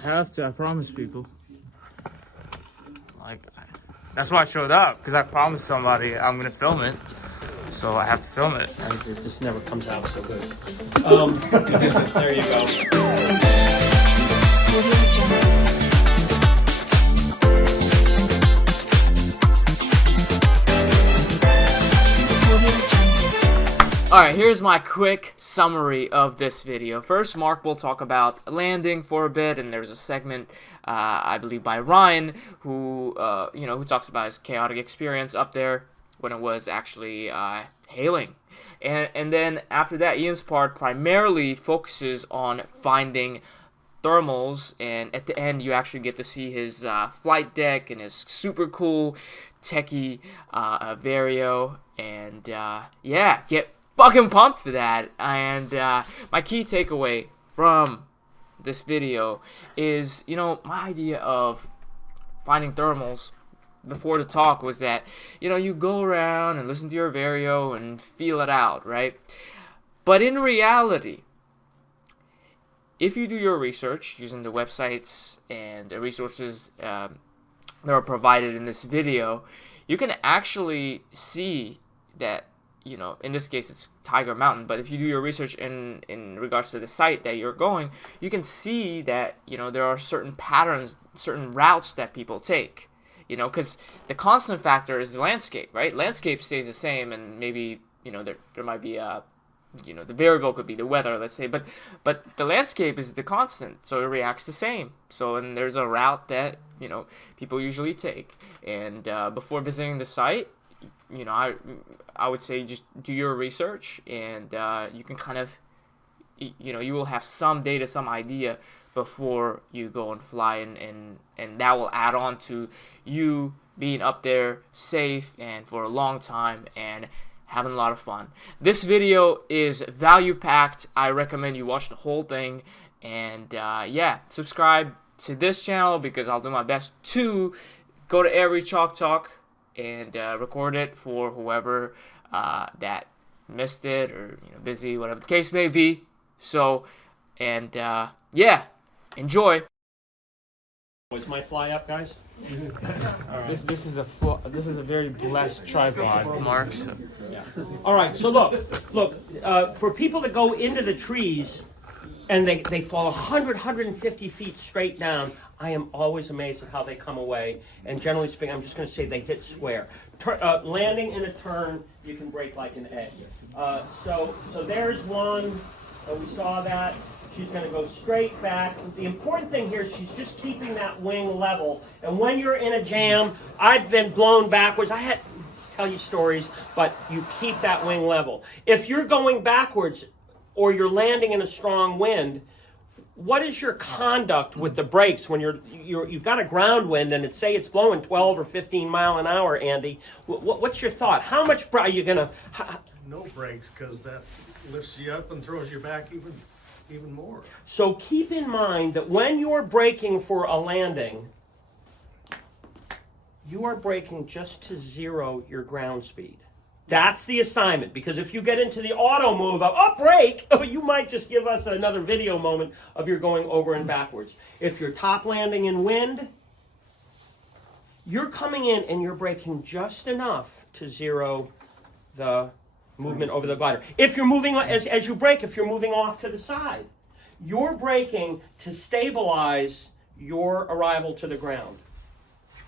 have to. I promise people. Like, that's why I showed up, because I promised somebody I'm gonna film it, so I have to film it. And it just never comes out so good. There you go. Alright, here's my quick summary of this video. First, Mark will talk about landing for a bit, and there's a segment, I believe, by Ryan, who talks about his chaotic experience up there when it was actually hailing. And then after that, Iain's part primarily focuses on finding thermals, and at the end, you actually get to see his flight deck and his super cool techie vario, and yeah, get fucking pumped for that. And my key takeaway from this video is, my idea of finding thermals before the talk was that, you go around and listen to your vario and feel it out, right? But in reality, if you do your research using the websites and the resources that are provided in this video, you can actually see that, in this case it's Tiger Mountain, but if you do your research in regards to the site that you're going, you can see that, there are certain patterns, certain routes that people take, because the constant factor is the landscape, right? Landscape stays the same, and maybe, there might be the variable could be the weather, let's say, but the landscape is the constant, so it reacts the same. So, and there's a route that, people usually take, and before visiting the site, I would say just do your research, and you can kind of, you will have some data, some idea before you go and fly, and that will add on to you being up there safe and for a long time and having a lot of fun. This video is value packed. I recommend you watch the whole thing, and yeah, subscribe to this channel because I'll do my best to go to every Chalk Talk and record it for whoever that missed it, or busy, whatever the case may be. So, and yeah, enjoy. Was my fly up, guys? All right. This is a very blessed tripod, Mark. So. Yeah. All right. So look. For people that go into the trees and they fall 150 feet straight down, I am always amazed at how they come away. And generally speaking, I'm just going to say they hit square. Landing in a turn, you can break like an egg. So there's one. We saw that. She's going to go straight back. The important thing here is she's just keeping that wing level. And when you're in a jam, I've been blown backwards. I had to tell you stories, but you keep that wing level. If you're going backwards or you're landing in a strong wind, what is your conduct with the brakes when you've got a ground wind and say it's blowing 12 or 15 mile an hour, Andy? What's your thought? How much are you going to... No brakes, because that lifts you up and throws you back even more. So keep in mind that when you're braking for a landing, you are braking just to zero your ground speed. That's the assignment, because if you get into the auto move of, brake, you might just give us another video moment of you're going over and backwards. If you're top landing in wind, you're coming in and you're braking just enough to zero the movement over the glider. If you're moving, as you brake, if you're moving off to the side, you're braking to stabilize your arrival to the ground.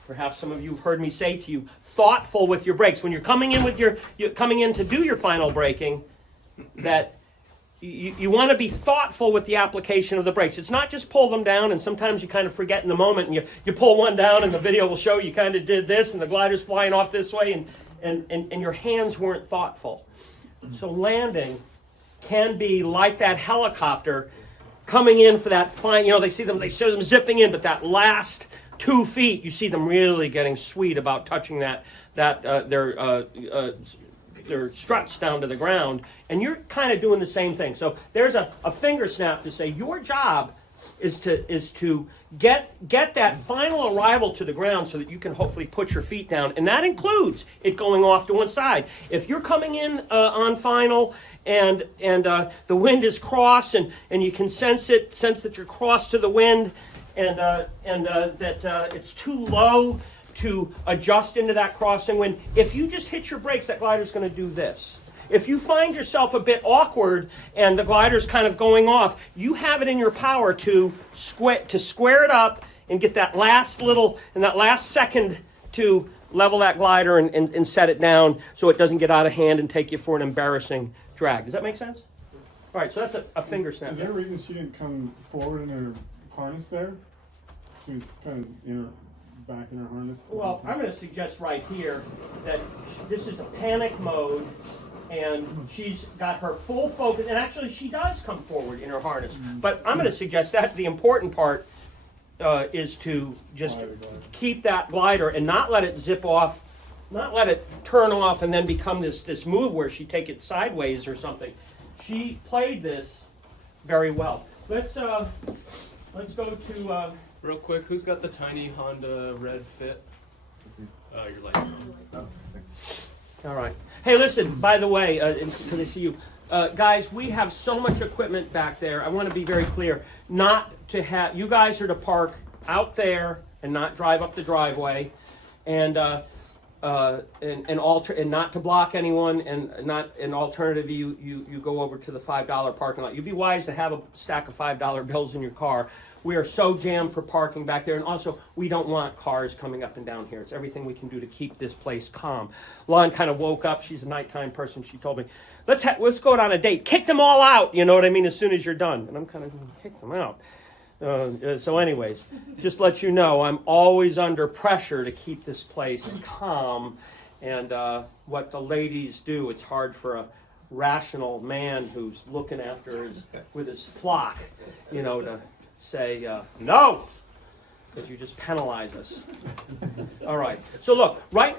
Perhaps some of you have heard me say to you, thoughtful with your brakes. When you're coming in to do your final braking, that you want to be thoughtful with the application of the brakes. It's not just pull them down, and sometimes you kind of forget in the moment, and you pull one down, and the video will show you kind of did this, and the glider's flying off this way, and your hands weren't thoughtful. So landing can be like that helicopter coming in for that fine, they show them zipping in, but that last 2 feet, you see them really getting sweet about touching their struts down to the ground, and you're kind of doing the same thing. So there's a finger snap to say your job is to get that final arrival to the ground so that you can hopefully put your feet down, and that includes it going off to one side. If you're coming in on final and the wind is cross and you can sense that you're cross to the wind, that it's too low to adjust into that crossing wind. If you just hit your brakes, that glider's going to do this. If you find yourself a bit awkward and the glider's kind of going off, you have it in your power to square it up and get that last second to level that glider and set it down so it doesn't get out of hand and take you for an embarrassing drag. Does that make sense? All right, so that's a finger snap. Is there a reason she didn't come forward in her harness there? She was kind of back in her harness. Well, I'm going to suggest right here that this is a panic mode, and she's got her full focus, and actually she does come forward in her harness. But I'm going to suggest that the important part is to just keep that glider and not let it zip off, not let it turn off and then become this move where she take it sideways or something. She played this very well. Let's go to real quick. Who's got the tiny Honda Red Fit? Your light. Oh, thanks. All right. Hey, listen. By the way, because I see you, guys, we have so much equipment back there. I want to be very clear. Not to have you guys are to park out there and not drive up the driveway, and not to block anyone, and not an alternative. You go over to the $5 parking lot. You'd be wise to have a stack of $5 bills in your car. We are so jammed for parking back there, and also we don't want cars coming up and down here. It's everything we can do to keep this place calm. Lon kind of woke up. She's a nighttime person. She told me, let's go on a date. Kick them all out. You know what I mean? As soon as you're done, and I'm kind of going to kick them out. So anyways, just let you know, I'm always under pressure to keep this place calm. And what the ladies do, it's hard for a rational man who's looking after with his flock, to say no, because you just penalize us. All right. So look, right?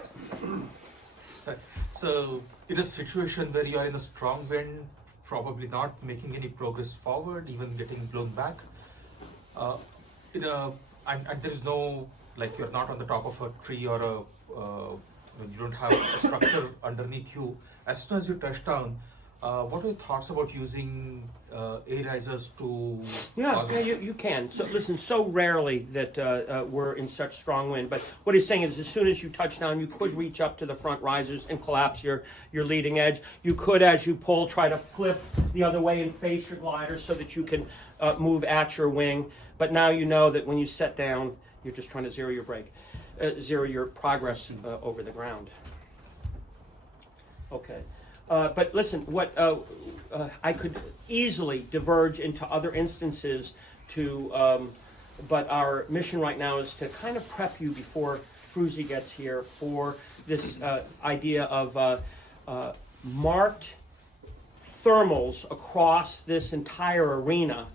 Sorry. So in a situation where you are in a strong wind, probably not making any progress forward, even getting blown back, and there's no, like, you're not on the top of a tree or you don't have a structure underneath you. As soon as you touch down, what are your thoughts about using air risers to? Yeah, you can. So listen, so rarely that we're in such strong wind. But what he's saying is, as soon as you touch down, you could reach up to the front risers and collapse your leading edge. You could, as you pull, try to flip the other way and face your glider so that you can move at your wing. But now you know that when you set down, you're just trying to zero your progress over the ground. Okay. But listen, what I could easily diverge into other instances but our mission right now is to kind of prep you before Fruzy gets here for this idea of marked thermals across this entire arena,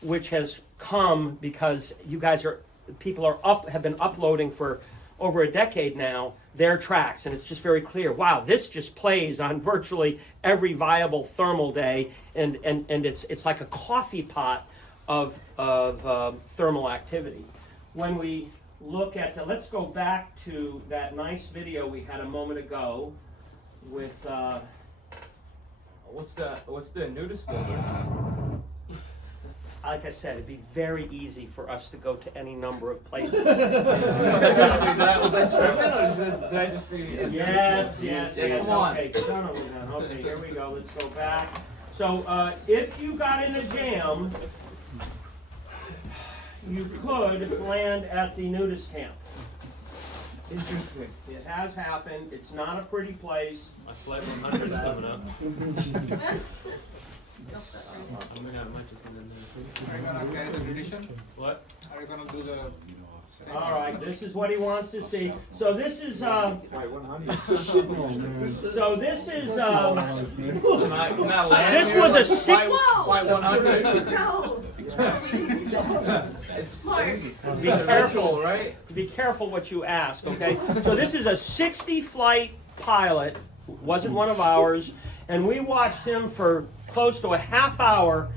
which has come because you guys have been uploading for over a decade now their tracks, and it's just very clear. Wow, this just plays on virtually every viable thermal day, and it's like a coffee pot of thermal activity. When we look at let's go back to that nice video we had a moment ago with What's the nudist builder? like I said, it'd be very easy for us to go to any number of places. Was I tripping, or did I just see it? Yes. Come on. Okay, okay, here we go. Let's go back. So if you got in a jam, you could land at the nudist camp. Interesting. It has happened. It's not a pretty place. My flight 100's coming up. Oh my god, I might just end in there. Are you gonna carry the tradition? What? Are you gonna do the? All right, this is what he wants to see. So this is So this is this was a six. Why 100? No. Be careful, right? Be careful what you ask, okay? So this is a 60-flight pilot, wasn't one of ours, and we watched him for close to a half hour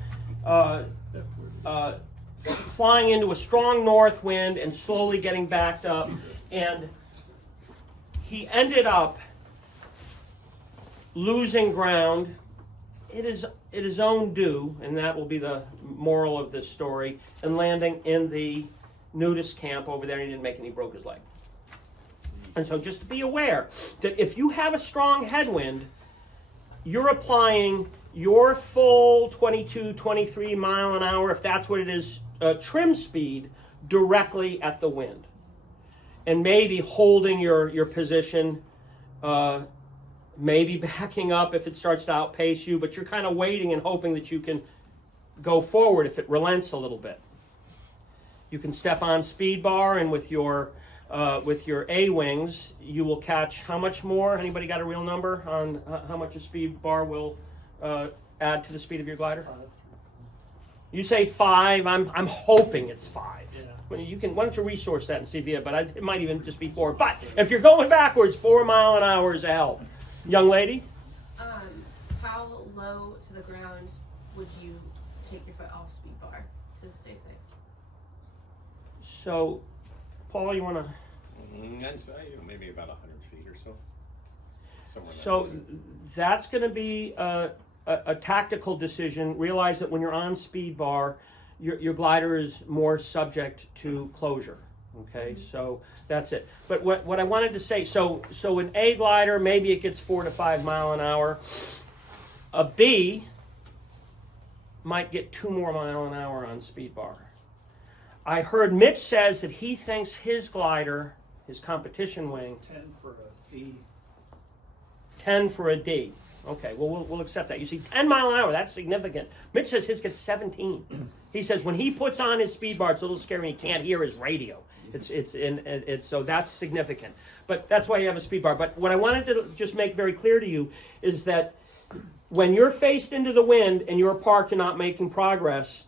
flying into a strong north wind and slowly getting backed up, and he ended up losing ground. It is his own due, and that will be the moral of this story, and landing in the nudist camp over there and he didn't make it and he broke his leg. And so just be aware that if you have a strong headwind, you're applying your full 22, 23 mile an hour, if that's what it is, trim speed directly at the wind. And maybe holding your position, maybe backing up if it starts to outpace you, but you're kind of waiting and hoping that you can go forward if it relents a little bit. You can step on speed bar, and with your A-wings, you will catch how much more? Anybody got a real number on how much a speed bar will add to the speed of your glider? You say 5. I'm hoping it's 5. Yeah. Well, you can. Why don't you resource that and see if you have? But it might even just be 4. But if you're going backwards, 4 mile an hour is a help. Young lady. How low to the ground would you take your foot off speed bar to stay safe? So, Paul, you want to? Maybe about 100 feet or so. Somewhere So that's going to be a tactical decision. Realize that when you're on speed bar, your glider is more subject to closure. Okay, so that's it. But what I wanted to say, so an A glider, maybe it gets 4 to 5 mile an hour. A B might get 2 more mile an hour on speed bar. I heard Mitch says that he thinks his glider, his competition wing, 10 for a D. 10 for a D. Okay, well, we'll accept that. You see, 10 mile an hour, that's significant. Mitch says his gets 17. He says when he puts on his speed bar, it's a little scary and he can't hear his radio. It's so that's significant. But that's why you have a speed bar. But what I wanted to just make very clear to you is that when you're faced into the wind and you're parked and not making progress,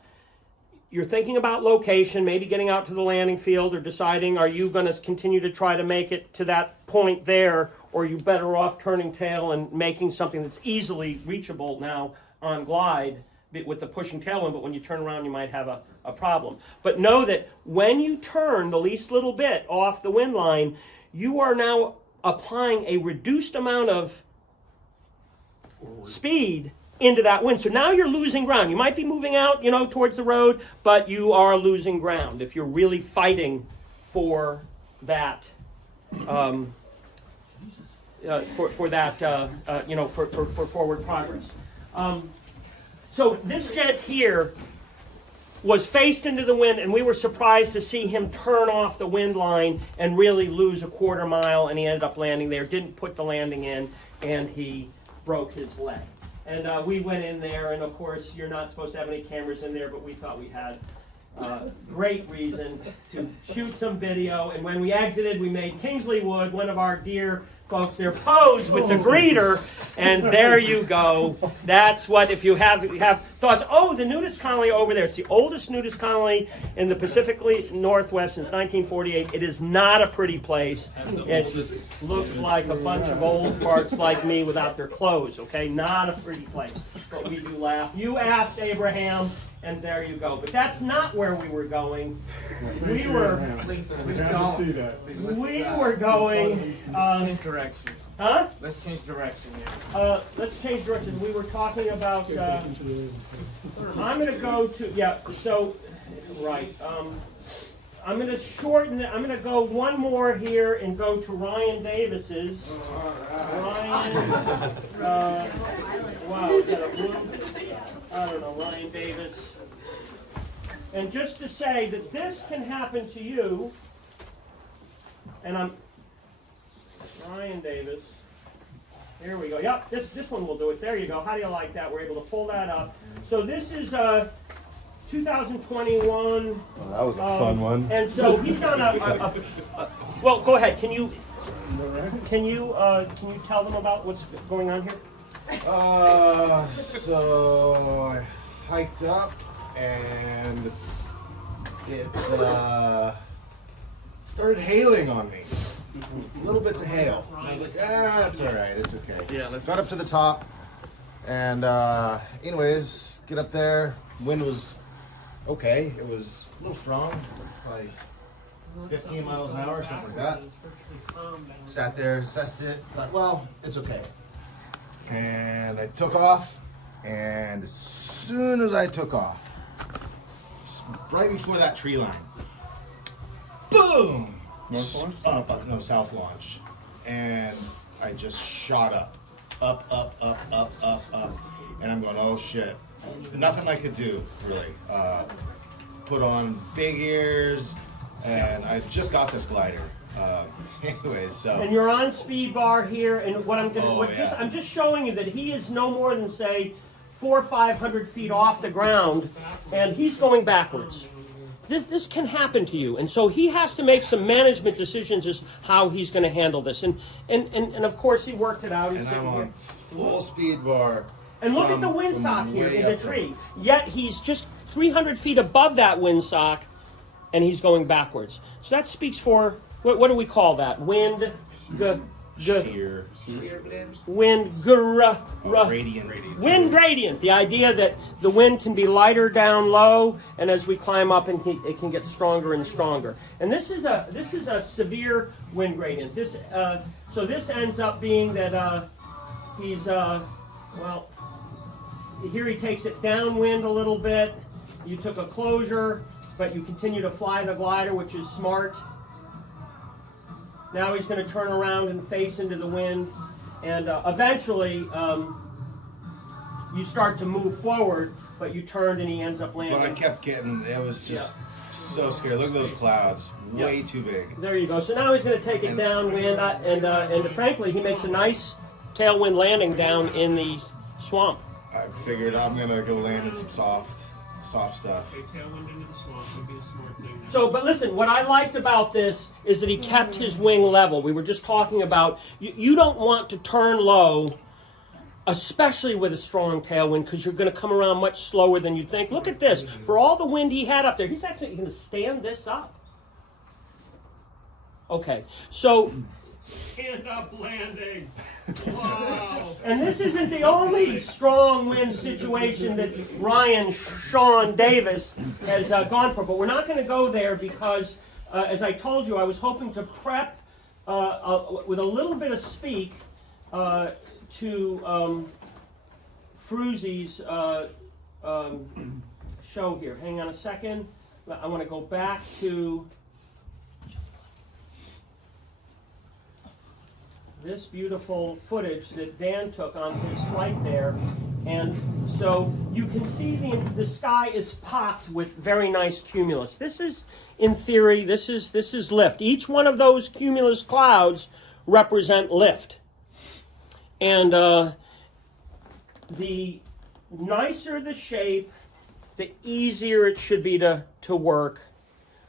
you're thinking about location, maybe getting out to the landing field or deciding, are you going to continue to try to make it to that point there, or are you better off turning tail and making something that's easily reachable now on glide with the pushing tailwind, but when you turn around you might have a problem. But know that when you turn the least little bit off the wind line, you are now applying a reduced amount of speed into that wind. So now you're losing ground. You might be moving out, towards the road, but you are losing ground if you're really fighting for that, for forward progress. So this jet here was faced into the wind, and we were surprised to see him turn off the wind line and really lose a quarter mile, and he ended up landing there, didn't put the landing in, and he broke his leg. And we went in there, and of course, you're not supposed to have any cameras in there, but we thought we had great reason to shoot some video. And when we exited, we made Kingsley Wood, one of our dear folks there, pose with the greeter, and there you go. That's what, if you have thoughts, oh, the nudist colony over there. It's the oldest nudist colony in the Pacific Northwest since 1948. It is not a pretty place. It looks like a bunch of old farts like me without their clothes, okay? Not a pretty place, but we do laugh. You asked Abraham, and there you go. But that's not where we were going. We were going. Change direction. Huh? Let's change direction. Let's change direction. We were talking about. I'm going to go to So, right. I'm going to shorten it. I'm going to go one more here and go to Ryan Davis's. Ryan. Wow, is that a blue? I don't know, Ryan Davis. And just to say that this can happen to you, and I'm Ryan Davis. Here we go. Yep, this one will do it. There you go. How do you like that? We're able to pull that up. So this is 2021. Oh, that was a fun one. And so he's on well, go ahead. Can you tell them about what's going on here? So I hiked up and it started hailing on me. Little bits of hail. I was like, that's all right, it's okay. Yeah, let's got up to the top, and anyways, get up there. Wind was okay. It was a little strong, probably 15 miles an hour, something like that. Sat there, assessed it, thought, well, it's okay. And I took off, and as soon as I took off, right before that tree line, boom, North launch? no, south launch, and I just shot up, and I'm going, oh shit, nothing I could do really. Put on big ears, and I just got this glider. Anyways, so. And you're on speed bar here, and what I'm gonna, Oh, yeah. I'm just showing you that he is no more than say 400 or 500 feet off the ground, and he's going backwards. This can happen to you, and so he has to make some management decisions as how he's going to handle this. And of course he worked it out. He's And sitting I'm here. on full speed bar. And look at the windsock here in the tree. Yet he's just 300 feet above that windsock, and he's going backwards. So that speaks for, what do we call that? Wind, Shear. wind Gradient. wind gradient. The idea that the wind can be lighter down low, and as we climb up, and it can get stronger and stronger. And this is a severe wind gradient. So this ends up being that he's well. Here he takes it downwind a little bit. You took a closure, but you continue to fly the glider, which is smart. Now he's going to turn around and face into the wind, and eventually you start to move forward, but you turned and he ends up landing. But I kept getting, it was just so scary. Look at those clouds, way too big. There you go. So now he's going to take it downwind, and frankly, he makes a nice tailwind landing down in the swamp. I figured I'm gonna go land in some soft stuff. Tailwind into the swamp would be a smart thing. So, but listen, what I liked about this is that he kept his wing level. We were just talking about, you don't want to turn low, especially with a strong tailwind, because you're going to come around much slower than you'd think. Look at this. For all the wind he had up there, he's actually going to stand this up. Okay, so... Stand up landing. Wow. And this isn't the only strong wind situation that Ryan Sean Davis has gone for, but we're not going to go there because, as I told you, I was hoping to prep with a little bit of speak to Frew's show here. Hang on a second. I want to go back to this beautiful footage that Dan took on his flight there. And so you can see the sky is pocked with very nice cumulus. This is, in theory, this is lift. Each one of those cumulus clouds represent lift. And the nicer the shape, the easier it should be to work.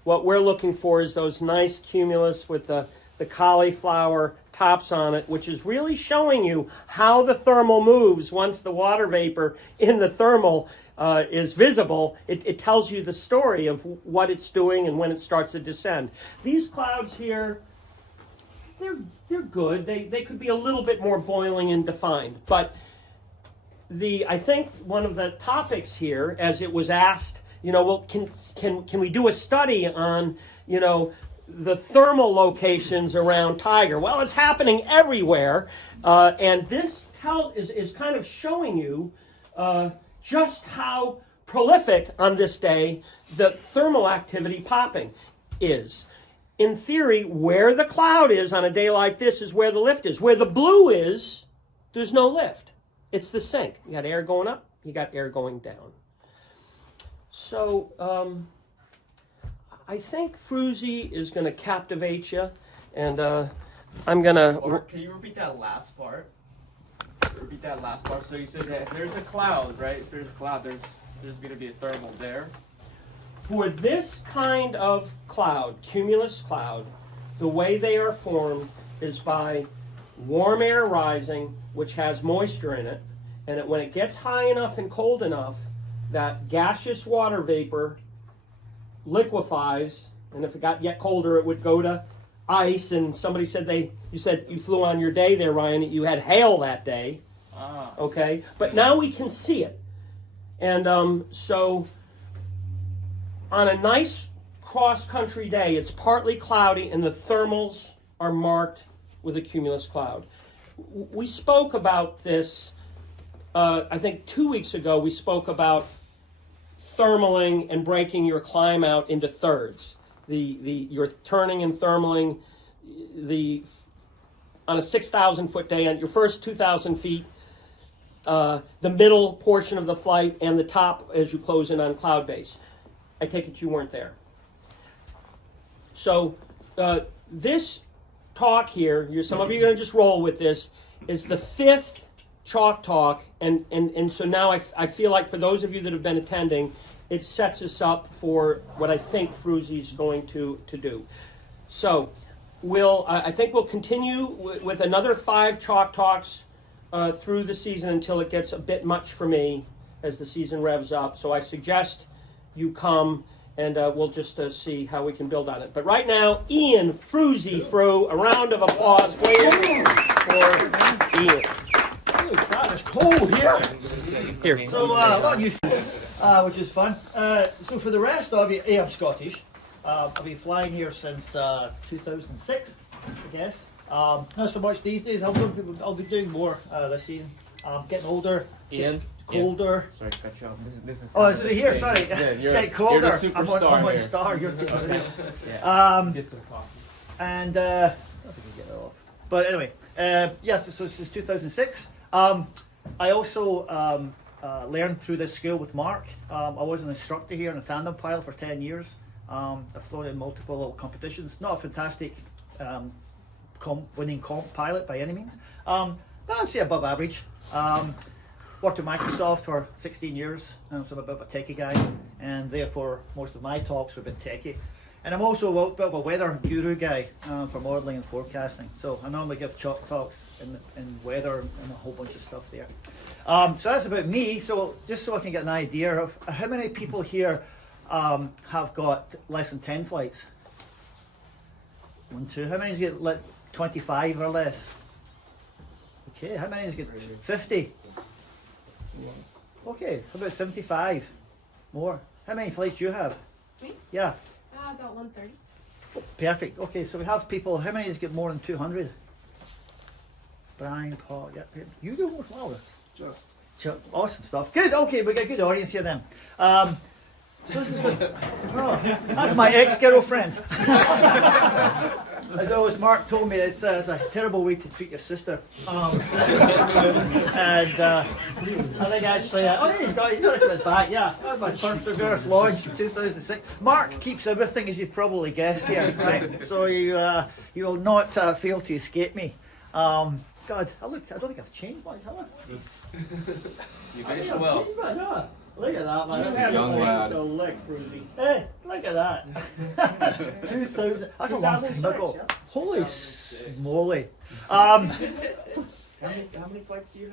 What we're looking for is those nice cumulus with the cauliflower tops on it, which is really showing you how the thermal moves once the water vapor in the thermal is visible. It tells you the story of what it's doing and when it starts to descend. These clouds here, they're good. They could be a little bit more boiling and defined. But I think one of the topics here, as it was asked, well, can we do a study on, the thermal locations around Tiger? Well, it's happening everywhere, and this is kind of showing you just how prolific on this day the thermal activity popping is. In theory, where the cloud is on a day like this is where the lift is. Where the blue is, there's no lift. It's the sink. You got air going up, you got air going down. So, I think Frewzy is going to captivate you, and I'm going to... Or can you repeat that last part? Repeat that last part. So you said that if there's a cloud, right? If there's a cloud, there's going to be a thermal there. For this kind of cloud, cumulus cloud, the way they are formed is by warm air rising, which has moisture in it, and when it gets high enough and cold enough, that gaseous water vapor liquefies, and if it got yet colder, it would go to ice. And somebody said you said you flew on your day there, Ryan, you had hail that day. Okay, but now we can see it. And so on a nice cross-country day, it's partly cloudy, and the thermals are marked with a cumulus cloud. We spoke about this, I think 2 weeks ago, we spoke about thermaling and breaking your climb out into thirds. you're turning and thermaling on a 6,000 foot day on your first 2,000 feet, the middle portion of the flight, and the top as you close in on cloud base. I take it you weren't there. So this talk here, some of you are going to just roll with this, is the 5th Chalk Talk, and so now I feel like for those of you that have been attending, it sets us up for what I think Frewzy's going to do. So I think we'll continue with another 5 Chalk Talks through the season until it gets a bit much for me as the season revs up. So I suggest you come, and we'll just see how we can build on it. But right now, Iain Frew, a round of applause, please, for Iain. That is cold here. Here. So, a lot of you, which is fun. So for the rest of you, I'm Scottish. I've been flying here since 2006, I guess. Not so much these days. I'll be doing more this season. I'm getting older, Ian, colder. Sorry to cut you off. This is. Oh, this is here. Sorry, Yeah, get colder. You're the superstar I'm on here. star. You're too. Get some coffee. And I don't think I can get it off. But anyway, yes. So since 2006. I also learned through this school with Marc. I was an instructor here and a tandem pilot for 10 years. I've flown in multiple competitions. Not a fantastic winning comp pilot by any means, but I'd say above average. Worked at Microsoft for 16 years, so I'm a bit of a techie guy, and therefore most of my talks have been techie. And I'm also a bit of a weather guru guy for modelling and forecasting. So I normally give chalk talks in weather and a whole bunch of stuff there. So that's about me. So just so I can get an idea of how many people here have got less than 10 flights. 1, 2. How many get 25 or less? Okay. How many get 50? Okay. How about 75? More. How many flights do you have? Me? Yeah. About 130. Perfect. Okay, so we have people. How many get more than 200? Brian, Paul. Yeah, you do more well. Just. Awesome stuff. Good. Okay, we got a good audience here then. So this is good. Oh, that's my ex-girlfriend. As always, Marc told me it's a terrible way to treat your sister. And I think actually, he's got it at the back. Yeah, that's my first reverse launch in 2006. Marc keeps everything, as you've probably guessed here, right? So you will not fail to escape me. God, I don't think I've changed much, have I? You finished well. No. Look at that, man. Just young lad. The leg, Frewzy. Hey, look at that. 2000. That's a long time ago. Holy moly. How many flights do you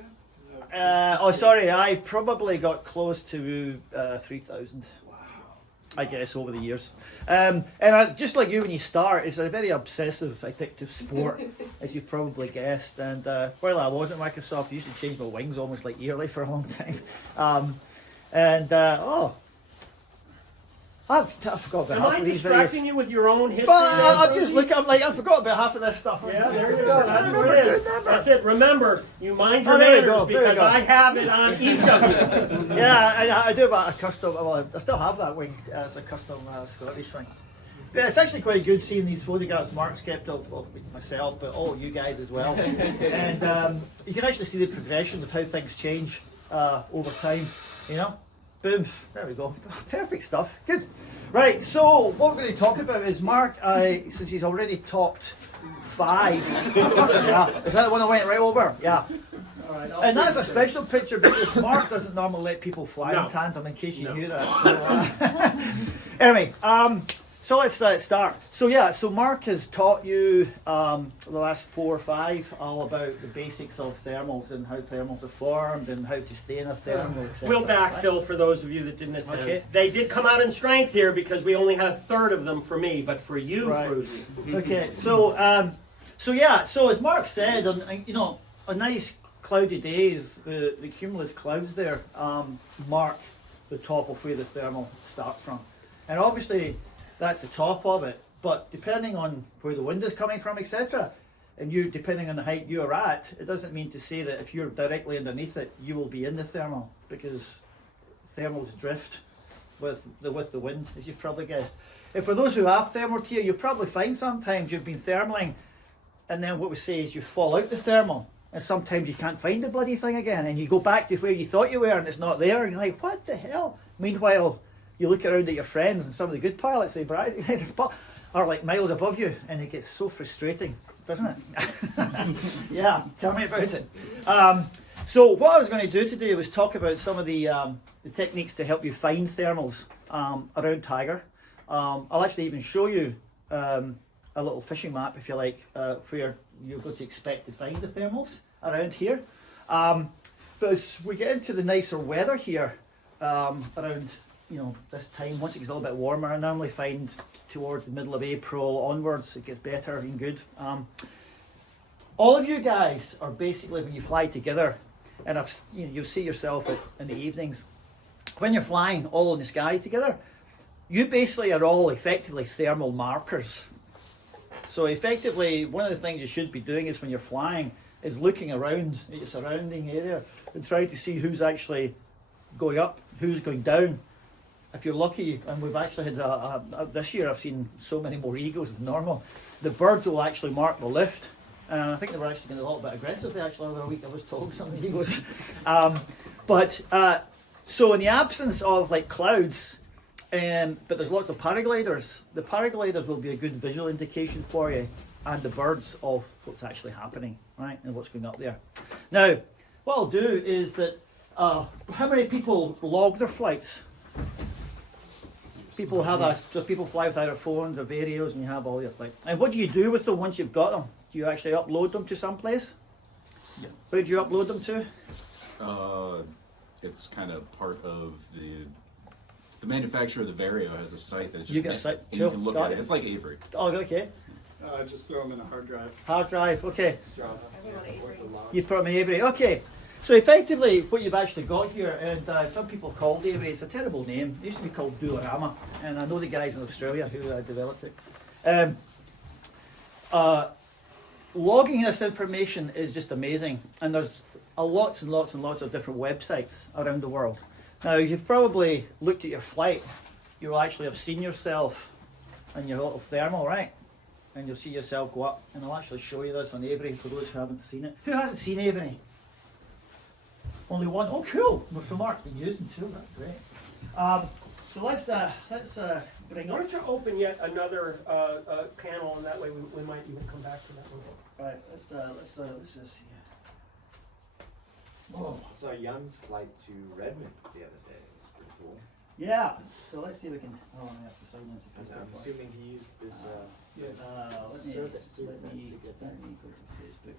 have? Sorry, I probably got close to 3,000. Wow. I guess over the years. And just like you when you start, it's a very obsessive, addictive sport, as you probably guessed. And while I was at Microsoft, I used to change my wings almost like yearly for a long time. I forgot about Am half I of these distracting videos. you with your own history? But I'm just looking, I'm like, I forgot about half of this stuff. Yeah, there you go. That's what it is. That's it. Remember, you mind your there you manners go, there you because go. I have it on each of you. Yeah, I do have a custom, well, I still have that wing as a custom Scottish wing. Yeah, it's actually quite good seeing these photographs Marc's kept of myself, but all you guys as well. And you can actually see the progression of how things change over time, you know? Boom, there we go. Perfect stuff, good. Right, so what we're going to talk about is Marc, since he's already topped 5. Yeah, is that the one that went right over? Yeah. All right, And that's a special picture because Marc doesn't normally let people fly in tandem, in case you knew that. So, anyway, so let's start. So yeah, so Marc has taught you the last 4 or 5 all about the basics of thermals and how thermals are formed and how to stay in a thermal, etc. We'll backfill for those of you that didn't attend. Okay. They did come out in strength here because we only had a third of them for me, but for you, Right. Frewzy. Okay, so as Marc said, on a nice cloudy days, the cumulus clouds there mark the top of where the thermal starts from, and obviously that's the top of it. But depending on where the wind is coming from, etc., and you depending on the height you are at, it doesn't mean to say that if you're directly underneath it, you will be in the thermal, because thermals drift with the wind, as you've probably guessed. And for those who have thermal tier, you'll probably find sometimes you've been thermaling, and then what we say is you fall out the thermal, and sometimes you can't find the bloody thing again, and you go back to where you thought you were, and it's not there, and you're like, what the hell? Meanwhile, you look around at your friends, and some of the good pilots are like miles above you, and it gets so frustrating, doesn't it? Yeah, tell me about it. So what I was going to do today was talk about some of the techniques to help you find thermals around Tiger. I'll actually even show you a little fishing map, if you like, where you're going to expect to find the thermals around here. But as we get into the nicer weather here, around this time, once it gets a little bit warmer, I normally find towards the middle of April onwards it gets better and good. All of you guys are basically, when you fly together, and you'll see yourself in the evenings, when you're flying all in the sky together, you basically are all effectively thermal markers. So effectively, one of the things you should be doing is when you're flying is looking around at your surrounding area and trying to see who's actually going up, who's going down. If you're lucky, and we've actually had this year I've seen so many more eagles than normal, the birds will actually mark the lift. I think they were actually getting a little bit aggressive actually the other week, I was told, some of the eagles. So in the absence of like clouds, but there's lots of paragliders, the paragliders will be a good visual indication for you, and the birds of what's actually happening, right, and what's going up there. Now, what I'll do is that, how many people log their flights? People have so people fly with their phones or varios, and you have all your flights. And what do you do with them once you've got them? Do you actually upload them to some place? Yeah. Where do you upload them to? It's kind of part of the manufacturer of the Vario has a site that just You get a site? and Cool. you can look Got at it. it. It's like Avery. Oh, okay. Just throw them in a hard drive. Hard drive, okay. Everyone Avery. You put them in Avery, okay. So effectively, what you've actually got here, and some people called Avery, it's a terrible name. It used to be called Duorama, and I know the guys in Australia who developed it. Logging this information is just amazing, and there's lots and lots and lots of different websites around the world. Now, you've probably looked at your flight. You'll actually have seen yourself in your little thermal, right? And you'll see yourself go up, and I'll actually show you this on Avery for those who haven't seen it. Who hasn't seen Avery? Only one. Oh, cool. So Mark's been using too. That's great. So let's bring Why up. don't you open yet another panel, and that way we might even come back to that one. Right. Let's just see. Oh. I saw Jan's flight to Redmond the other day. It was pretty cool. Yeah. So let's see if we can. Oh, I have to sign into And Facebook. I'm assuming he used this Service to let me get that. Let me go to Facebook.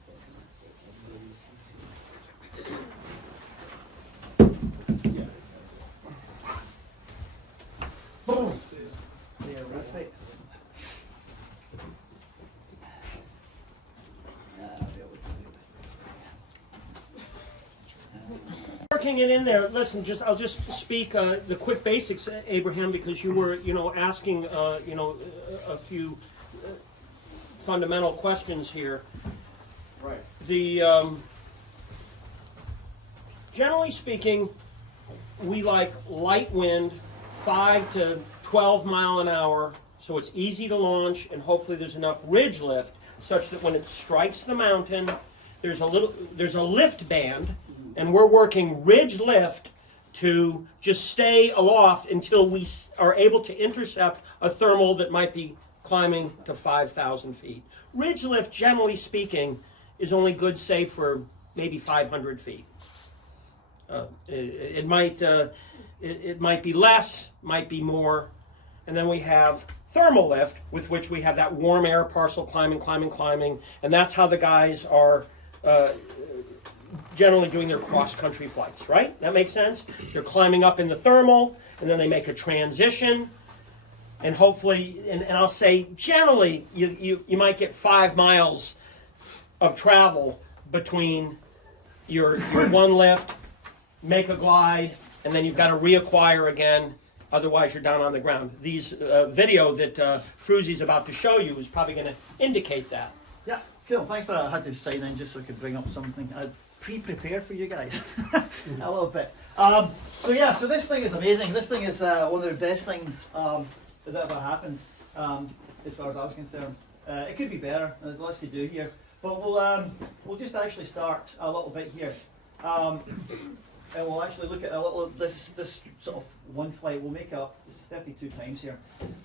Boom. Yeah, right. Working it in there. Listen, I'll just speak the quick basics, Abraham, because you were, asking, a few fundamental questions here. Right. The generally speaking, we like light wind, 5 to 12 mile an hour, so it's easy to launch, and hopefully there's enough ridge lift such that when it strikes the mountain, there's a lift band, and we're working ridge lift to just stay aloft until we are able to intercept a thermal that might be climbing to 5,000 feet. Ridge lift, generally speaking, is only good, say, for maybe 500 feet. It might be less, might be more, and then we have thermal lift, with which we have that warm air parcel climbing, and that's how the guys are generally doing their cross-country flights, right? That makes sense? They're climbing up in the thermal, and then they make a transition, and hopefully, and I'll say generally, you might get 5 miles of travel between your one lift, make a glide, and then you've got to reacquire again, otherwise you're down on the ground. These video that Frewzy's about to show you is probably going to indicate that. Yeah, cool. Thanks for I had to sign in just so I could bring up something. I pre-prepared for you guys a little bit. So this thing is amazing. This thing is one of the best things that ever happened, as far as I was concerned. It could be better. There's lots to do here, but we'll just actually start a little bit here, and we'll actually look at a little this sort of one flight. We'll make up. This is 32 times here.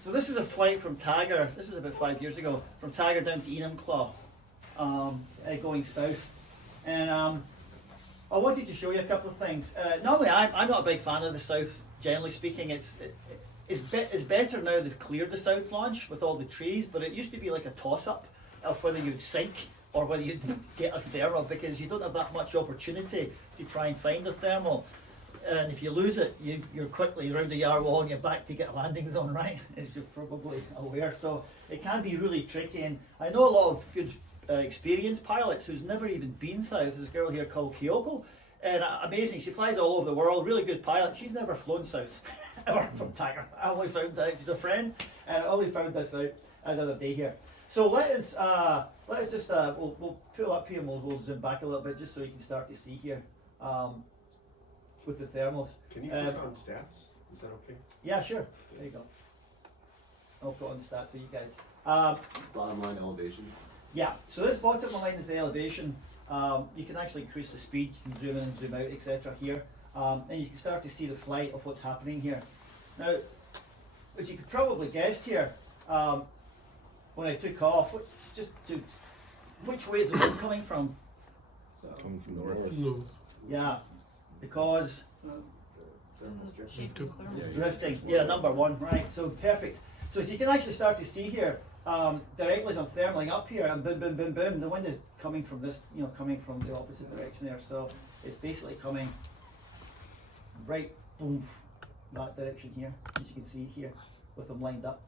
So this is a flight from Tagger. This was about 5 years ago, from Tagger down to Enumclaw, going south, and I wanted to show you a couple of things. Normally, I'm not a big fan of the south. Generally speaking, it's better now they've cleared the south launch with all the trees, but it used to be like a toss-up of whether you'd sink or whether you'd get a thermal, because you don't have that much opportunity to try and find a thermal. And if you lose it, you're quickly around the yard wall and you're back to get a landing zone, right? As you're probably aware. So it can be really tricky. And I know a lot of good experienced pilots who's never even been south. There's a girl here called Kyoko. And amazing, she flies all over the world, really good pilot. She's never flown south, ever, from Tagger. I only found out, she's a friend, and I only found this out another day here. So let us just, we'll pull up here and we'll zoom back a little bit just so you can start to see here with the thermals. Can you put on stats? Is that okay? Yeah, sure. There you go. I'll put on the stats for you guys. Bottom line elevation. Yeah, so this bottom line is the elevation. You can actually increase the speed, you can zoom in and zoom out, etc. here. And you can start to see the flight of what's happening here. Now, as you could probably guessed here, when I took off, which way is the wind coming from? Coming from north. Yeah, because It's drifting. Yeah, number one, right? So perfect. So as you can actually start to see here, directly as I'm thermaling up here, and boom, boom, boom, boom, the wind is coming from this, coming from the opposite direction there. So it's basically coming right, boom, that direction here, as you can see here, with them lined up.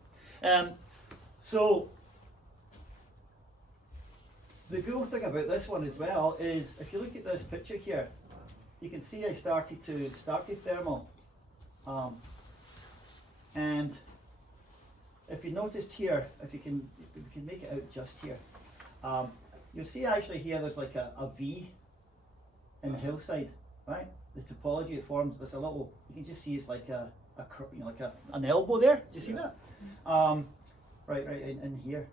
So the cool thing about this one as well is, if you look at this picture here, you can see I started thermal, and if you noticed here, if we can make it out just here, you'll see actually here there's like a V in the hillside, right? The topology it forms, there's a little, you can just see it's like an elbow there. Do you see that? Right in here,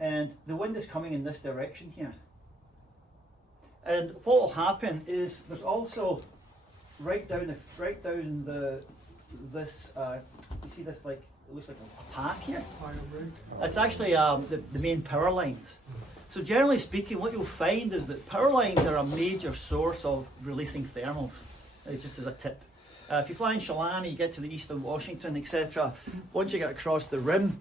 and the wind is coming in this direction here. And what will happen is there's also right down this. You see this, like, it looks like a path here. It's actually the main power lines. So generally speaking, what you'll find is that power lines are a major source of releasing thermals. It's just as a tip. If you fly in Chelan, you get to the east of Washington, etc. Once you get across the rim,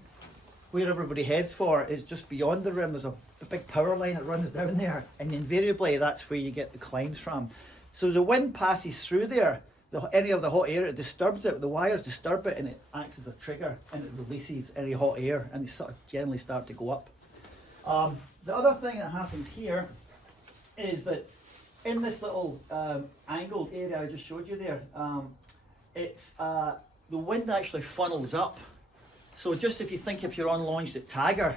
where everybody heads for is just beyond the rim. There's a big power line that runs down there, and invariably that's where you get the climbs from. So the wind passes through there, any of the hot air, it disturbs it, the wires disturb it, and it acts as a trigger, and it releases any hot air, and they sort of generally start to go up. The other thing that happens here is that in this little angled area I just showed you there, the wind actually funnels up. So just if you think if you're on launched at Tagger,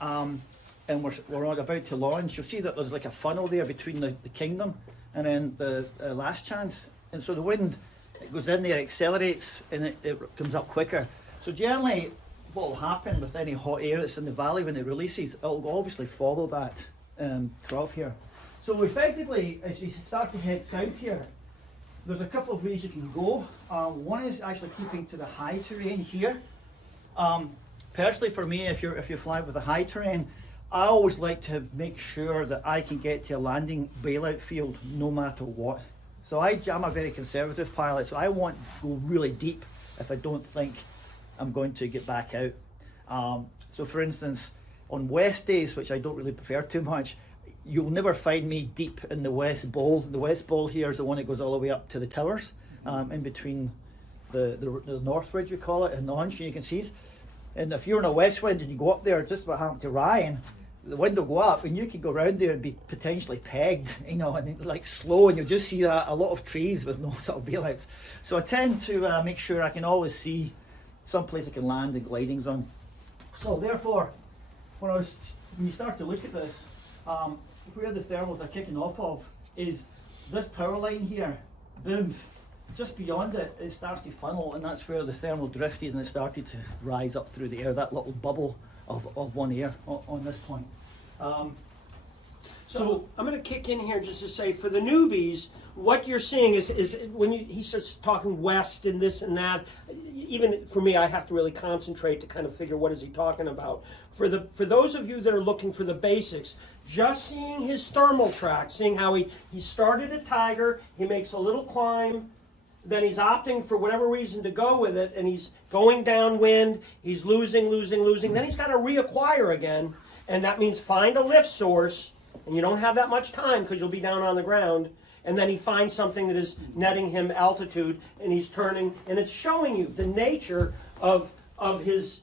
and we're about to launch, you'll see that there's like a funnel there between the Kingdom and then the Last Chance. And so the wind, it goes in there, accelerates, and it comes up quicker. So generally, what will happen with any hot air that's in the valley when it releases, it will obviously follow that trough here. So effectively, as you start to head south here, there's a couple of ways you can go. One is actually keeping to the high terrain here. Personally, for me, if you're flying with a high terrain, I always like to make sure that I can get to a landing bailout field no matter what. So I'm a very conservative pilot, so I want to go really deep if I don't think I'm going to get back out. So for instance, on west days, which I don't really prefer too much, you'll never find me deep in the west bowl. The west bowl here is the one that goes all the way up to the towers, in between the north ridge, we call it, and the launch, you can see. And if you're in a west wind and you go up there, just what happened to Ryan, the wind will go up and you can go around there and be potentially pegged, and like slow, and you'll just see a lot of trees with no sort of bailouts. So I tend to make sure I can always see some place I can land the gliding zone. So therefore, when you start to look at this, where the thermals are kicking off of is this power line here, boom, just beyond it, it starts to funnel, and that's where the thermal drifted and it started to rise up through the air, that little bubble of one air on this point. So I'm going to kick in here just to say, for the newbies, what you're seeing is when he starts talking west and this and that, even for me, I have to really concentrate to kind of figure what is he talking about. For those of you that are looking for the basics, just seeing his thermal track, seeing how he started at Tiger, he makes a little climb, then he's opting for whatever reason to go with it, and he's going downwind, he's losing, then he's got to reacquire again, and that means find a lift source, and you don't have that much time because you'll be down on the ground, and then he finds something that is netting him altitude, and he's turning, and it's showing you the nature of his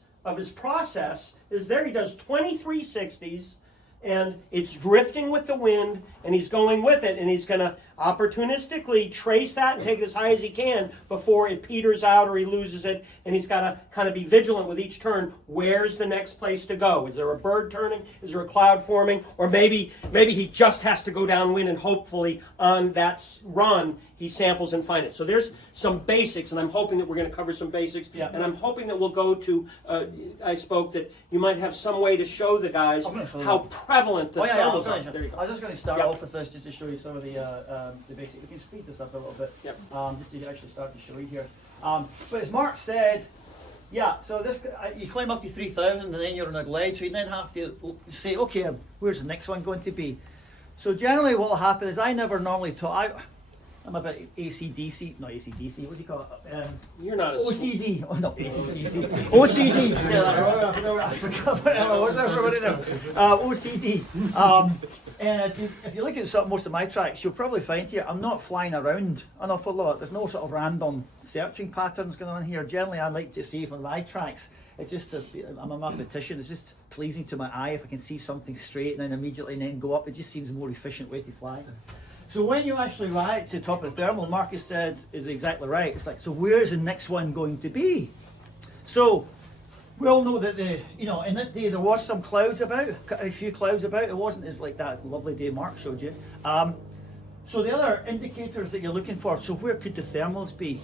process is there. He does 2360s, and it's drifting with the wind, and he's going with it, and he's going to opportunistically trace that and take it as high as he can before it peters out or he loses it, and he's got to kind of be vigilant with each turn. Where's the next place to go? Is there a bird turning? Is there a cloud forming? Or maybe he just has to go downwind, and hopefully on that run he samples and finds it. So there's some basics, and I'm hoping that we're going to cover some basics, and I'm hoping that we'll go to, I spoke that you might have some way to show the guys how prevalent the thermals are. I'm just going to start off with this just to show you some of the basic. We can speed this up a little bit, just to actually start to show you here. But as Mark said, so this you climb up to 3,000 and then you're on a glide, so you then have to say, okay, where's the next one going to be? So generally what will happen is I never normally talk. I'm a bit ACDC, not ACDC, what do you call it? You're not a OCD. Oh, no, ACDC. OCD. I forgot what it was. OCD. And if you look at most of my tracks, you'll probably find here, I'm not flying around an awful lot. There's no sort of random searching patterns going on here. Generally, I like to see from my tracks, it's just, I'm a mathematician, it's just pleasing to my eye if I can see something straight and then immediately and then go up. It just seems a more efficient way to fly. So when you actually ride to the top of the thermal, Marcus said is exactly right. It's like, so where's the next one going to be? So we all know that in this day there was some clouds about, a few clouds about. It wasn't as like that lovely day Mark showed you. So the other indicators that you're looking for, so where could the thermals be?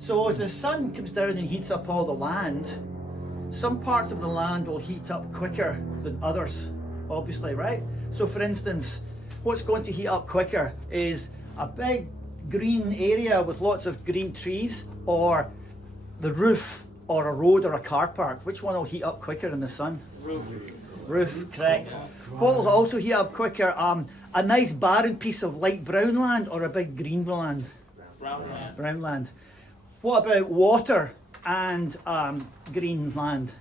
So as the sun comes down and heats up all the land, some parts of the land will heat up quicker than others, obviously, right? So for instance, what's going to heat up quicker is a big green area with lots of green trees, or the roof, or a road, or a car park. Which one will heat up quicker in the sun? Roof, correct. What will also heat up quicker? A nice barren piece of light brown land, or a big green land? Brown land. What about water and green land?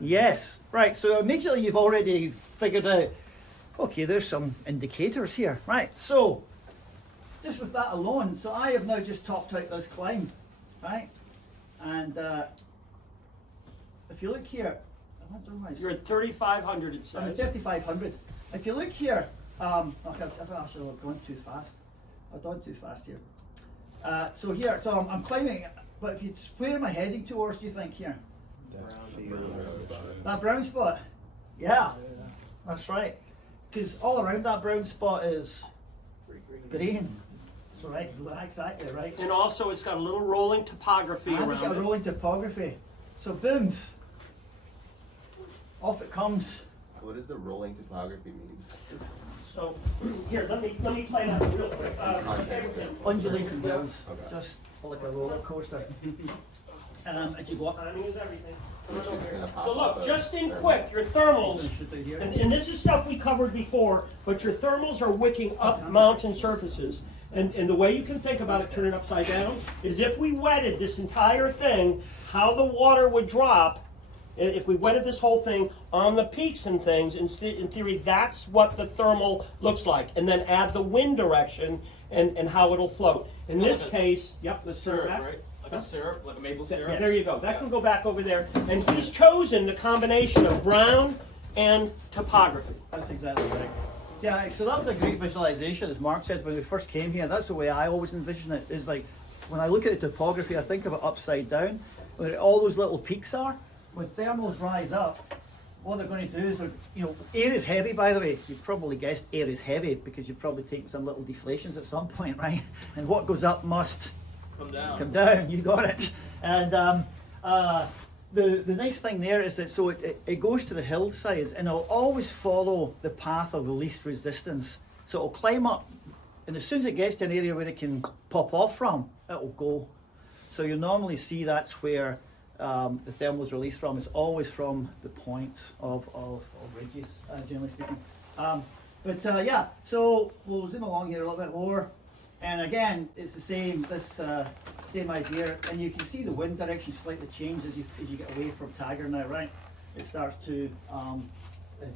Yes, right. So immediately you've already figured out, okay, there's some indicators here. Right, so just with that alone, so I have now just topped out this climb, right? And if you look here, you're at 3,500, it says. I'm at 3,500. If you look here, I've actually gone too fast. I've gone too fast here. So here, so I'm climbing, but if you, where am I heading towards, do you think here? That brown spot? Yeah, that's right. Because all around that brown spot is green. So right, exactly right. And also it's got a little rolling topography around it. It's got a rolling topography. So boom, off it comes. What does the rolling topography mean? So here, let me play that real quick. Undulating hills, just like a roller coaster. As you go up. Timing is everything. So look, just in quick, your thermals, and this is stuff we covered before, but your thermals are wicking up mountain surfaces. And the way you can think about it, turn it upside down, is if we wetted this entire thing, how the water would drop, if we wetted this whole thing on the peaks and things, in theory, that's what the thermal looks like. And then add the wind direction and how it'll float. In this case, let's turn it back. Right? Like a syrup, like a maple syrup? Yeah, there you go. That can go back over there. And he's chosen the combination of brown and topography. That's exactly right. Yeah, so that was a great visualization, as Mark said when we first came here. That's the way I always envision it, is like, when I look at the topography, I think of it upside down, where all those little peaks are. When thermals rise up, what they're going to do is, air is heavy, by the way. You've probably guessed air is heavy because you've probably taken some little deflations at some point, right? And what goes up must come down. Come down, you got it. And the nice thing there is that it goes to the hillsides and it'll always follow the path of the least resistance. So it'll climb up, and as soon as it gets to an area where it can pop off from, it'll go. So you normally see that's where the thermal is released from. It's always from the point of ridges, generally speaking. Yeah, so we'll zoom along here a little bit more. And again, it's the same, same idea. And you can see the wind direction slightly change as you get away from Tiger now, right? It starts to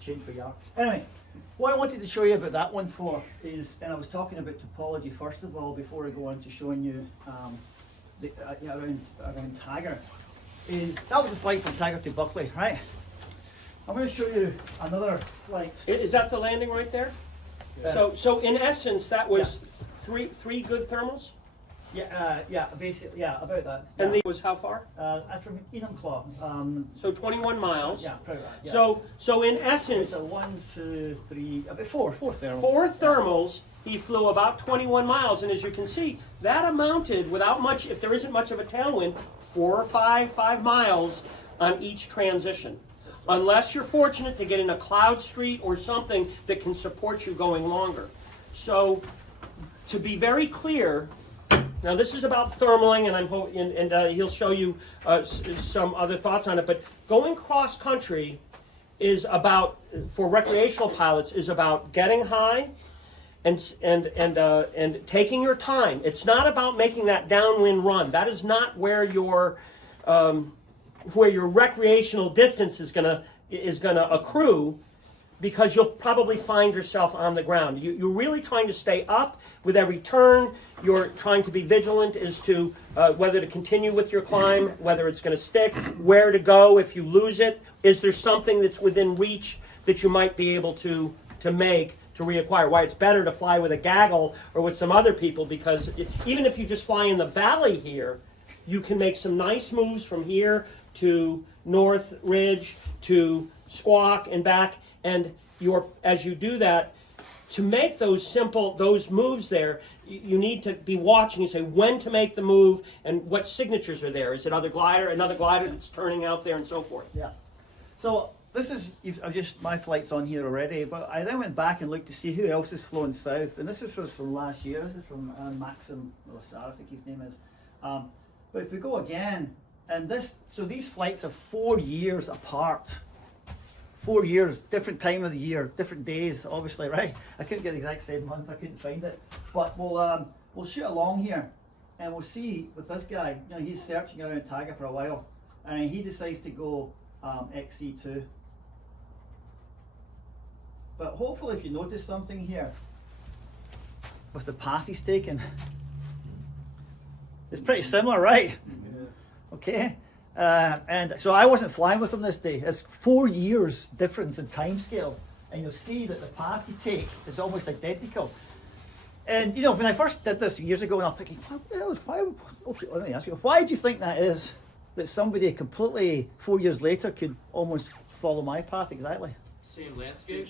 change where you are. Anyway, what I wanted to show you about that one for is, and I was talking about topology first of all, before I go on to showing you around Tiger, is that was a flight from Tiger to Buckley, right? I'm going to show you another flight. Is that the landing right there? So in essence, that was three good thermals? Yeah, basically, yeah, about that. And the was how far? From Enumclaw. So 21 miles. Yeah, probably right. Yeah. So in essence, so 1, 2, 3, about four thermals. 4 thermals. He flew about 21 miles, and as you can see, that amounted without much. If there isn't much of a tailwind, 4 or 5 miles on each transition. Unless you're fortunate to get in a cloud street or something that can support you going longer. So, to be very clear, now this is about thermaling, and he'll show you some other thoughts on it. But going cross country is about, for recreational pilots, is about getting high and taking your time. It's not about making that downwind run. That is not where your recreational distance is gonna accrue, because you'll probably find yourself on the ground. You're really trying to stay up with every turn. You're trying to be vigilant as to whether to continue with your climb, whether it's going to stick, where to go if you lose it. Is there something that's within reach that you might be able to make to reacquire? Why it's better to fly with a gaggle or with some other people, because even if you just fly in the valley here, you can make some nice moves from here to North Ridge to Squawk and back. And as you do that, to make those moves there, you need to be watching and say when to make the move and what signatures are there. Is it another glider that's turning out there, and so forth? Yeah. So this is my flight's on here already, but I then went back and looked to see who else has flown south, and this was from last year. This is from Maxim Lassar, I think his name is. But if we go again, and these flights are 4 years apart. 4 years, different time of the year, different days, obviously, right? I couldn't get the exact same month, I couldn't find it. But we'll shoot along here, and we'll see with this guy, he's searching around Tiger for a while, and he decides to go XC2. But hopefully if you notice something here, with the path he's taken, it's pretty similar, right? Okay. And so I wasn't flying with him this day. It's 4 years difference in time scale, and you'll see that the path you take is almost identical. And when I first did this years ago, and I'm thinking, okay, let me ask you, why do you think that is? That somebody completely 4 years later could almost follow my path exactly? Same landscape.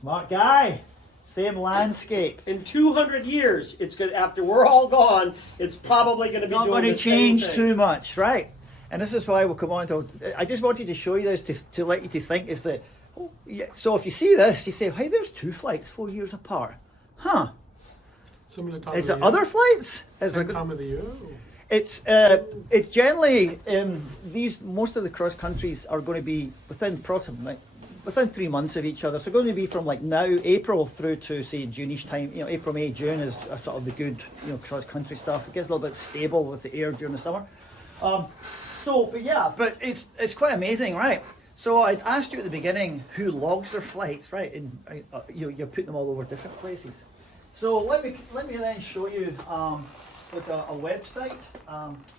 Smart guy. Same landscape. In 200 years, it's good. After we're all gone, it's probably going to be not doing going the to change same thing. too much, right? And this is why we'll come on to. I just wanted to show you this to let you to think is that. Oh, yeah. So if you see this, you say, "Hey, there's 2 flights 4 years apart, huh?" Similar time Is of there the other year? flights? Same time of the year? It's generally most of the cross countries are going to be within 3 months of each other. So going to be from like now, April, through to say June-ish time. April, May, June is sort of the good cross country stuff. It gets a little bit stable with the air during the summer. But it's quite amazing, right? So I'd asked you at the beginning who logs their flights, right? And you're putting them all over different places. So let me then show you with a website.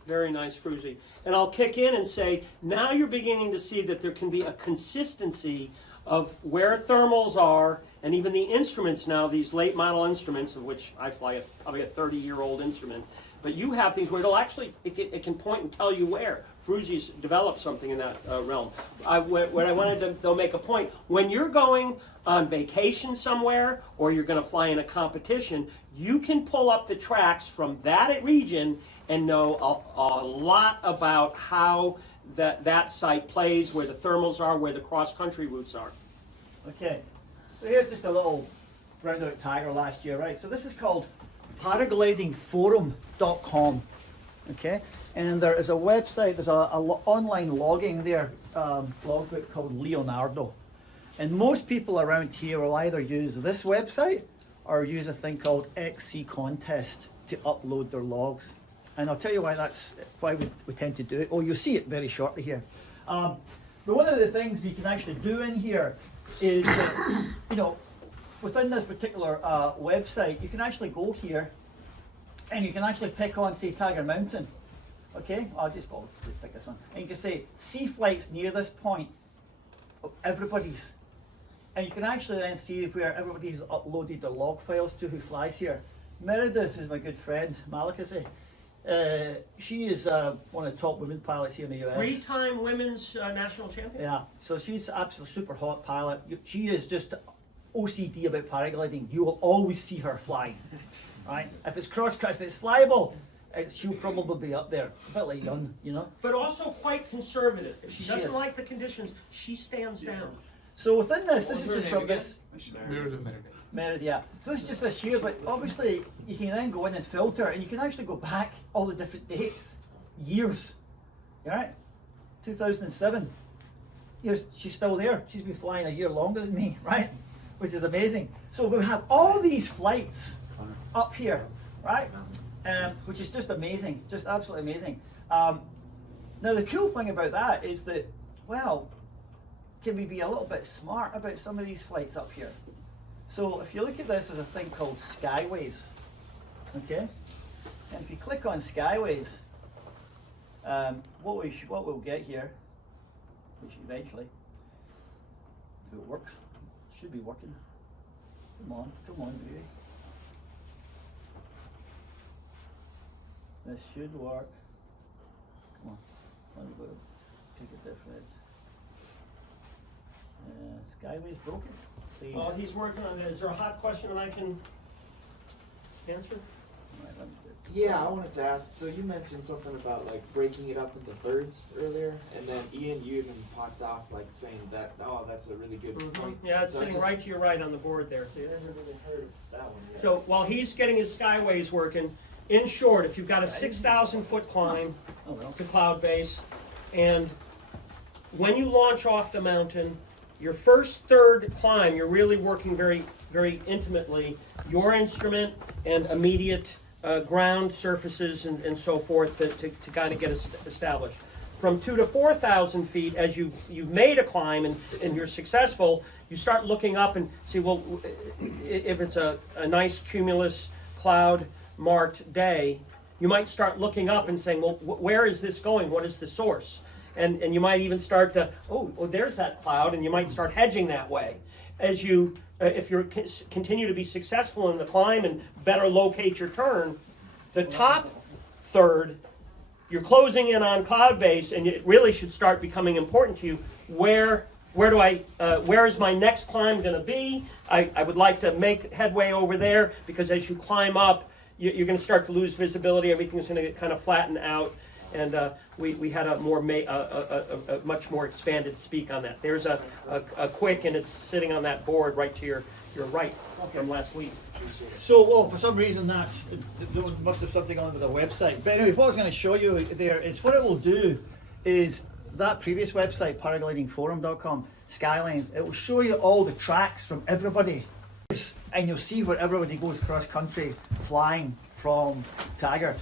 Very nice, Fruzy. And I'll kick in and say, now you're beginning to see that there can be a consistency of where thermals are, and even the instruments now, these late model instruments, of which I fly probably a 30-year-old instrument, but you have things where it'll actually, it can point and tell you where. Frewzy's developed something in that realm. What I wanted to though make a point, when you're going on vacation somewhere or you're going to fly in a competition, you can pull up the tracks from that region and know a lot about how that site plays, where the thermals are, where the cross-country routes are. Okay, so here's just a little roundabout tiger last year, right? So this is called paraglidingforum.com. Okay, and there is a website, there's a online logging there, logbook called Leonardo. And most people around here will either use this website or use a thing called XC Contest to upload their logs. And I'll tell you why we tend to do it. Oh, you'll see it very shortly here. But one of the things you can actually do in here is that, you know, within this particular website, you can actually go here and you can actually pick on, say, Tiger Mountain. Okay, I'll just pick this one. And you can say, see flights near this point of everybody's. And you can actually then see where everybody's uploaded their log files to who flies here. Meredith, who's my good friend, Malakasi, she is one of the top women pilots here in the US. 3-time women's national champion? Yeah, so she's absolutely super hot pilot. She is just OCD about paragliding. You will always see her flying. Right? If it's if it's flyable, she'll probably be up there. A bit like Yun, you know? But also quite conservative. If she doesn't is. like the conditions, she stands down. So within this is just from this. Meredith. Yeah. So this is just this year, but obviously you can then go in and filter, and you can actually go back all the different dates, years. All right? 2007. She's still there. She's been flying a year longer than me, right? Which is amazing. So we have all these flights up here, right? Which is just amazing, just absolutely amazing. Now the cool thing about that is that, well, can we be a little bit smart about some of these flights up here? So if you look at this, there's a thing called Skyways, okay? And if you click on Skyways, what we'll get here, which eventually, if it works, should be working. Come on, baby. This should work. Come on, let me go take a different. Skyway's broken. Please. Well, he's working on it. Is there a hot question that I can answer? Right, let me do it. Yeah, I wanted to ask, so you mentioned something about like breaking it up into thirds earlier, and then Ian, you even popped off like saying that, oh, that's a really good point. Yeah, it's sitting right to your right on the board there. I never really heard that one yet. So while he's getting his Skyways working, in short, if you've got a 6,000 foot climb to cloud base, and when you launch off the mountain, your first third climb, you're really working very, very intimately your instrument and immediate ground surfaces and so forth to kind of get established. From 2,000 to 4,000 feet, as you've made a climb and you're successful, you start looking up and see, well, if it's a nice cumulus cloud marked day, you might start looking up and saying, well, where is this going? What is the source? And you might even start to, oh, there's that cloud, and you might start hedging that way. As you, if you continue to be successful in the climb and better locate your turn, the top third, you're closing in on cloud base, and it really should start becoming important to you. Where is my next climb going to be? I would like to make headway over there, because as you climb up, you're going to start to lose visibility. Everything's going to get kind of flatten out. And we had a much more expanded speak on that. There's a quick, and it's sitting on that board right to your right from last week. So, well, for some reason there must have something on the website. But anyway, what I was going to show you there is what it will do is that previous website, paraglidingforum.com, Skylines, it will show you all the tracks from everybody. And you'll see where everybody goes cross country flying from Tiger.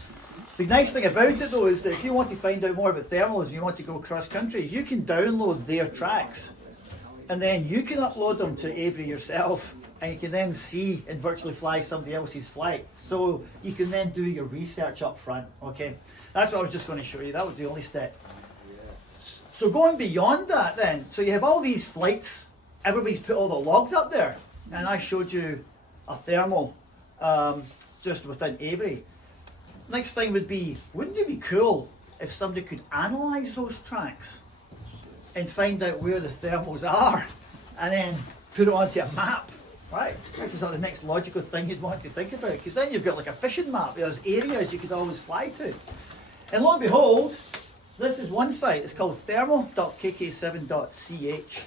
The nice thing about it though is that if you want to find out more about thermals and you want to go cross country, you can download their tracks and then you can upload them to Avery yourself, and you can then see and virtually fly somebody else's flight. So you can then do your research up front. Okay, that's what I was just going to show you. That was the only step. So going beyond that then, so you have all these flights, everybody's put all the logs up there, and I showed you a thermal just within Avery. Next thing would be, wouldn't it be cool if somebody could analyse those tracks and find out where the thermals are and then put it onto a map, right? This is the next logical thing you'd want to think about, because then you've got like a fishing map. There's areas you could always fly to. And lo and behold, this is one site. It's called thermal.kk7.ch.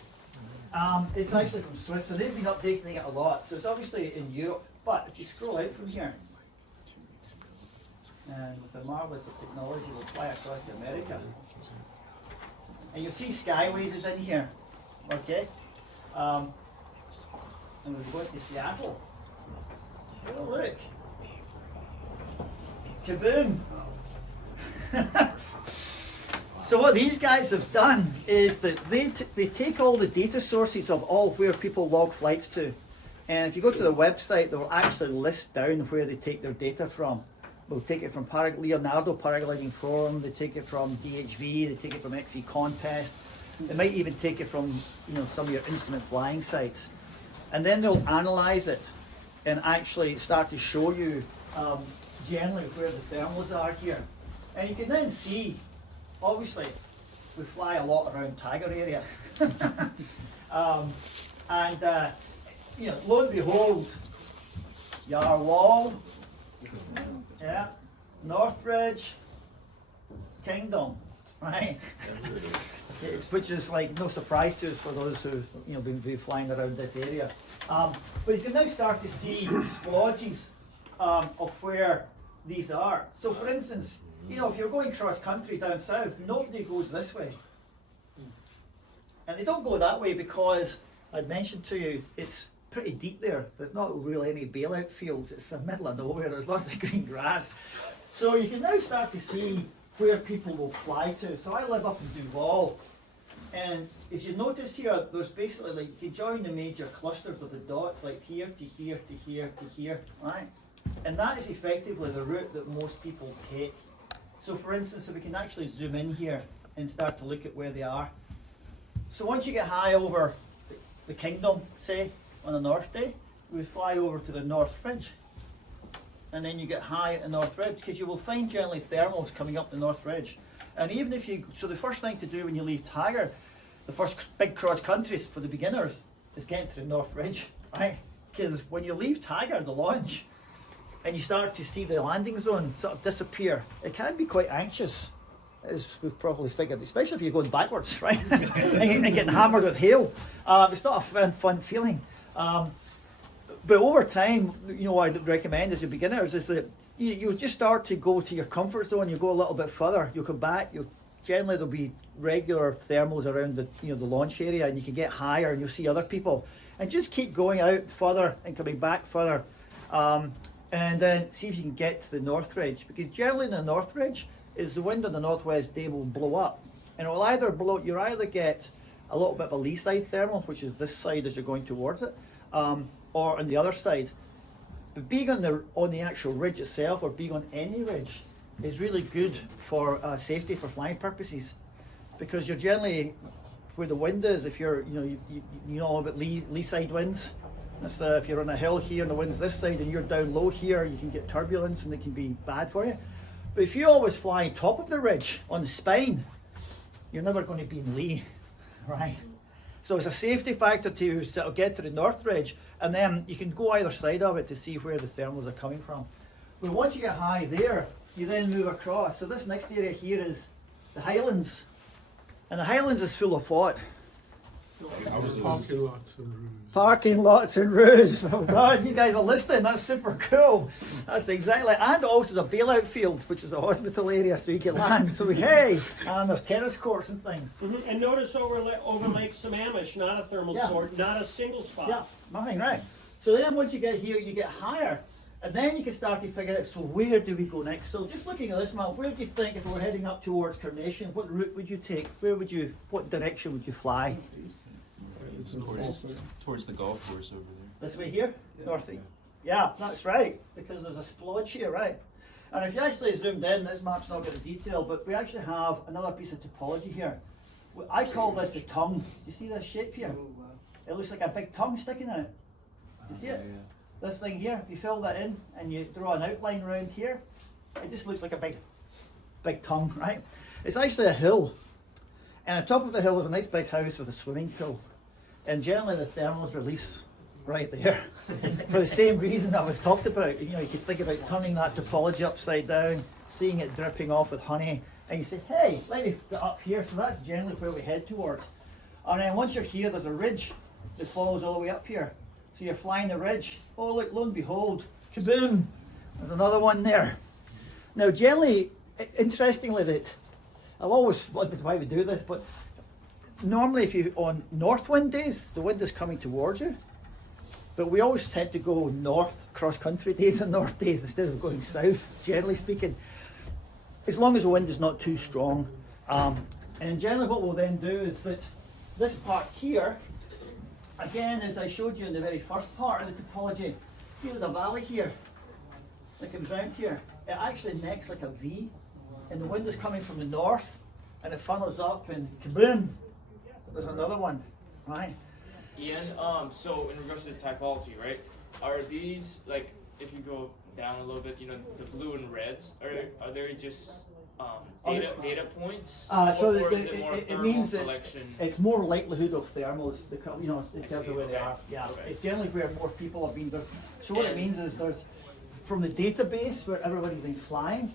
It's actually from Switzerland. They've been updating it a lot, so it's obviously in Europe. But if you scroll out from here, and with the marvellous of technology, we'll fly across to America. And you'll see Skyways is in here, okay? And we'll go to Seattle. Oh, look. Kaboom! So what these guys have done is that they take all the data sources of all where people log flights to. And if you go to the website, they'll actually list down where they take their data from. They'll take it from Leonardo Paragliding Forum, they take it from DHV, they take it from XE Contest. They might even take it from some of your instrument flying sites. And then they'll analyze it and actually start to show you generally where the thermals are here. And you can then see, obviously, we fly a lot around Tiger area. Lo and behold, Yarwall, yeah, Northridge, Kingdom, right? Which is like no surprise to us for those who been flying around this area. But you can now start to see splodges of where these are. So for instance, if you're going cross country down south, nobody goes this way. And they don't go that way because, I'd mentioned to you, it's pretty deep there. There's not really any bailout fields. It's the middle of nowhere. There's lots of green grass. So you can now start to see where people will fly to. So I live up in Duval. And if you notice here, there's basically like, you join the major clusters of the dots, like here to here to here to here, right? And that is effectively the route that most people take. So for instance, if we can actually zoom in here and start to look at where they are. So once you get high over the Kingdom, say, on a north day, we fly over to the North Ridge. And then you get high at the North Ridge, because you will find generally thermals coming up the North Ridge. And even if so the first thing to do when you leave Tiger, the first big cross countries for the beginners is getting to the North Ridge, right? Because when you leave Tiger, the launch, and you start to see the landing zone sort of disappear, it can be quite anxious, as we've probably figured, especially if you're going backwards, right? and getting hammered with hail. It's not a fun feeling. But over time, what I'd recommend as a beginners is that you'll just start to go to your comfort zone. You go a little bit further. You'll come back. Generally there'll be regular thermals around the the launch area, and you can get higher and you'll see other people, and just keep going out further and coming back further, and then see if you can get to the North Ridge, because generally in the North Ridge is the wind on the northwest day will blow up, and it will either get a little bit of a lee side thermal, which is this side as you're going towards it, or on the other side. But being on the actual ridge itself, or being on any ridge, is really good for safety for flying purposes, because you're generally where the wind is. If you're you know about lee side winds. That's if you're on a hill here and the wind's this side and you're down low here, you can get turbulence and it can be bad for you. But if you always fly top of the ridge on the spine, you're never going to be in lee, right? So it's a safety factor to sort of get to the North Ridge, and then you can go either side of it to see where the thermals are coming from. But once you get high there, you then move across. So this next area here is the Highlands, and the Highlands is full of what? Parking lots and roofs. Oh God, you guys are listening. That's super cool. That's exactly. And also the bailout field, which is a hospital area, so you can land. So hey, and there's tennis courts and things. Mm-hmm. And notice over Lake Sammamish, not a thermal sport, not a single spot. Yeah, nothing, right. So then once you get here, you get higher, and then you can start to figure out, so where do we go next? So just looking at this map, where do you think, if we're heading up towards Carnation, what route would you take? What direction would you fly? Towards the golf course over there. This way here? Northeast. Yeah, that's right, because there's a splodge here, right? And if you actually zoomed in, this map's not got the detail, but we actually have another piece of topology here. I call this the tongue. Do you see this shape here? It looks like a big tongue sticking out. You see it? This thing here, if you fill that in and you draw an outline around here, it just looks like a big tongue, right? It's actually a hill, and on top of the hill is a nice big house with a swimming pool, and generally the thermals release right there for the same reason that we've talked about. You know, you could think about turning that topology upside down, seeing it dripping off with honey, and you say, hey, let me get up here. So that's generally where we head towards. And then once you're here, there's a ridge that follows all the way up here. So you're flying the ridge. Oh, look, lo and behold, kaboom! There's another one there. Now, generally, interestingly, that I've always wondered why we do this, but normally if you on north wind days, the wind is coming towards you. But we always tend to go north, cross-country days and north days instead of going south, generally speaking, as long as the wind is not too strong. And generally what we'll then do is that this part here, again, as I showed you in the very first part of the topology, see there's a valley here that comes round here. It actually necks like a V, and the wind is coming from the north, and it funnels up, and kaboom, there's another one, right? Ian, so in regards to the typology, right? Are these, like, if you go down a little bit, you know, the blue and reds, are there just data points? So or is it more it thermal means that selection? it's more likelihood of thermals, you know, in terms of where they okay. are. Yeah, Okay. it's generally where more people have been there. So what it means is there's, from the database where everybody's been flying,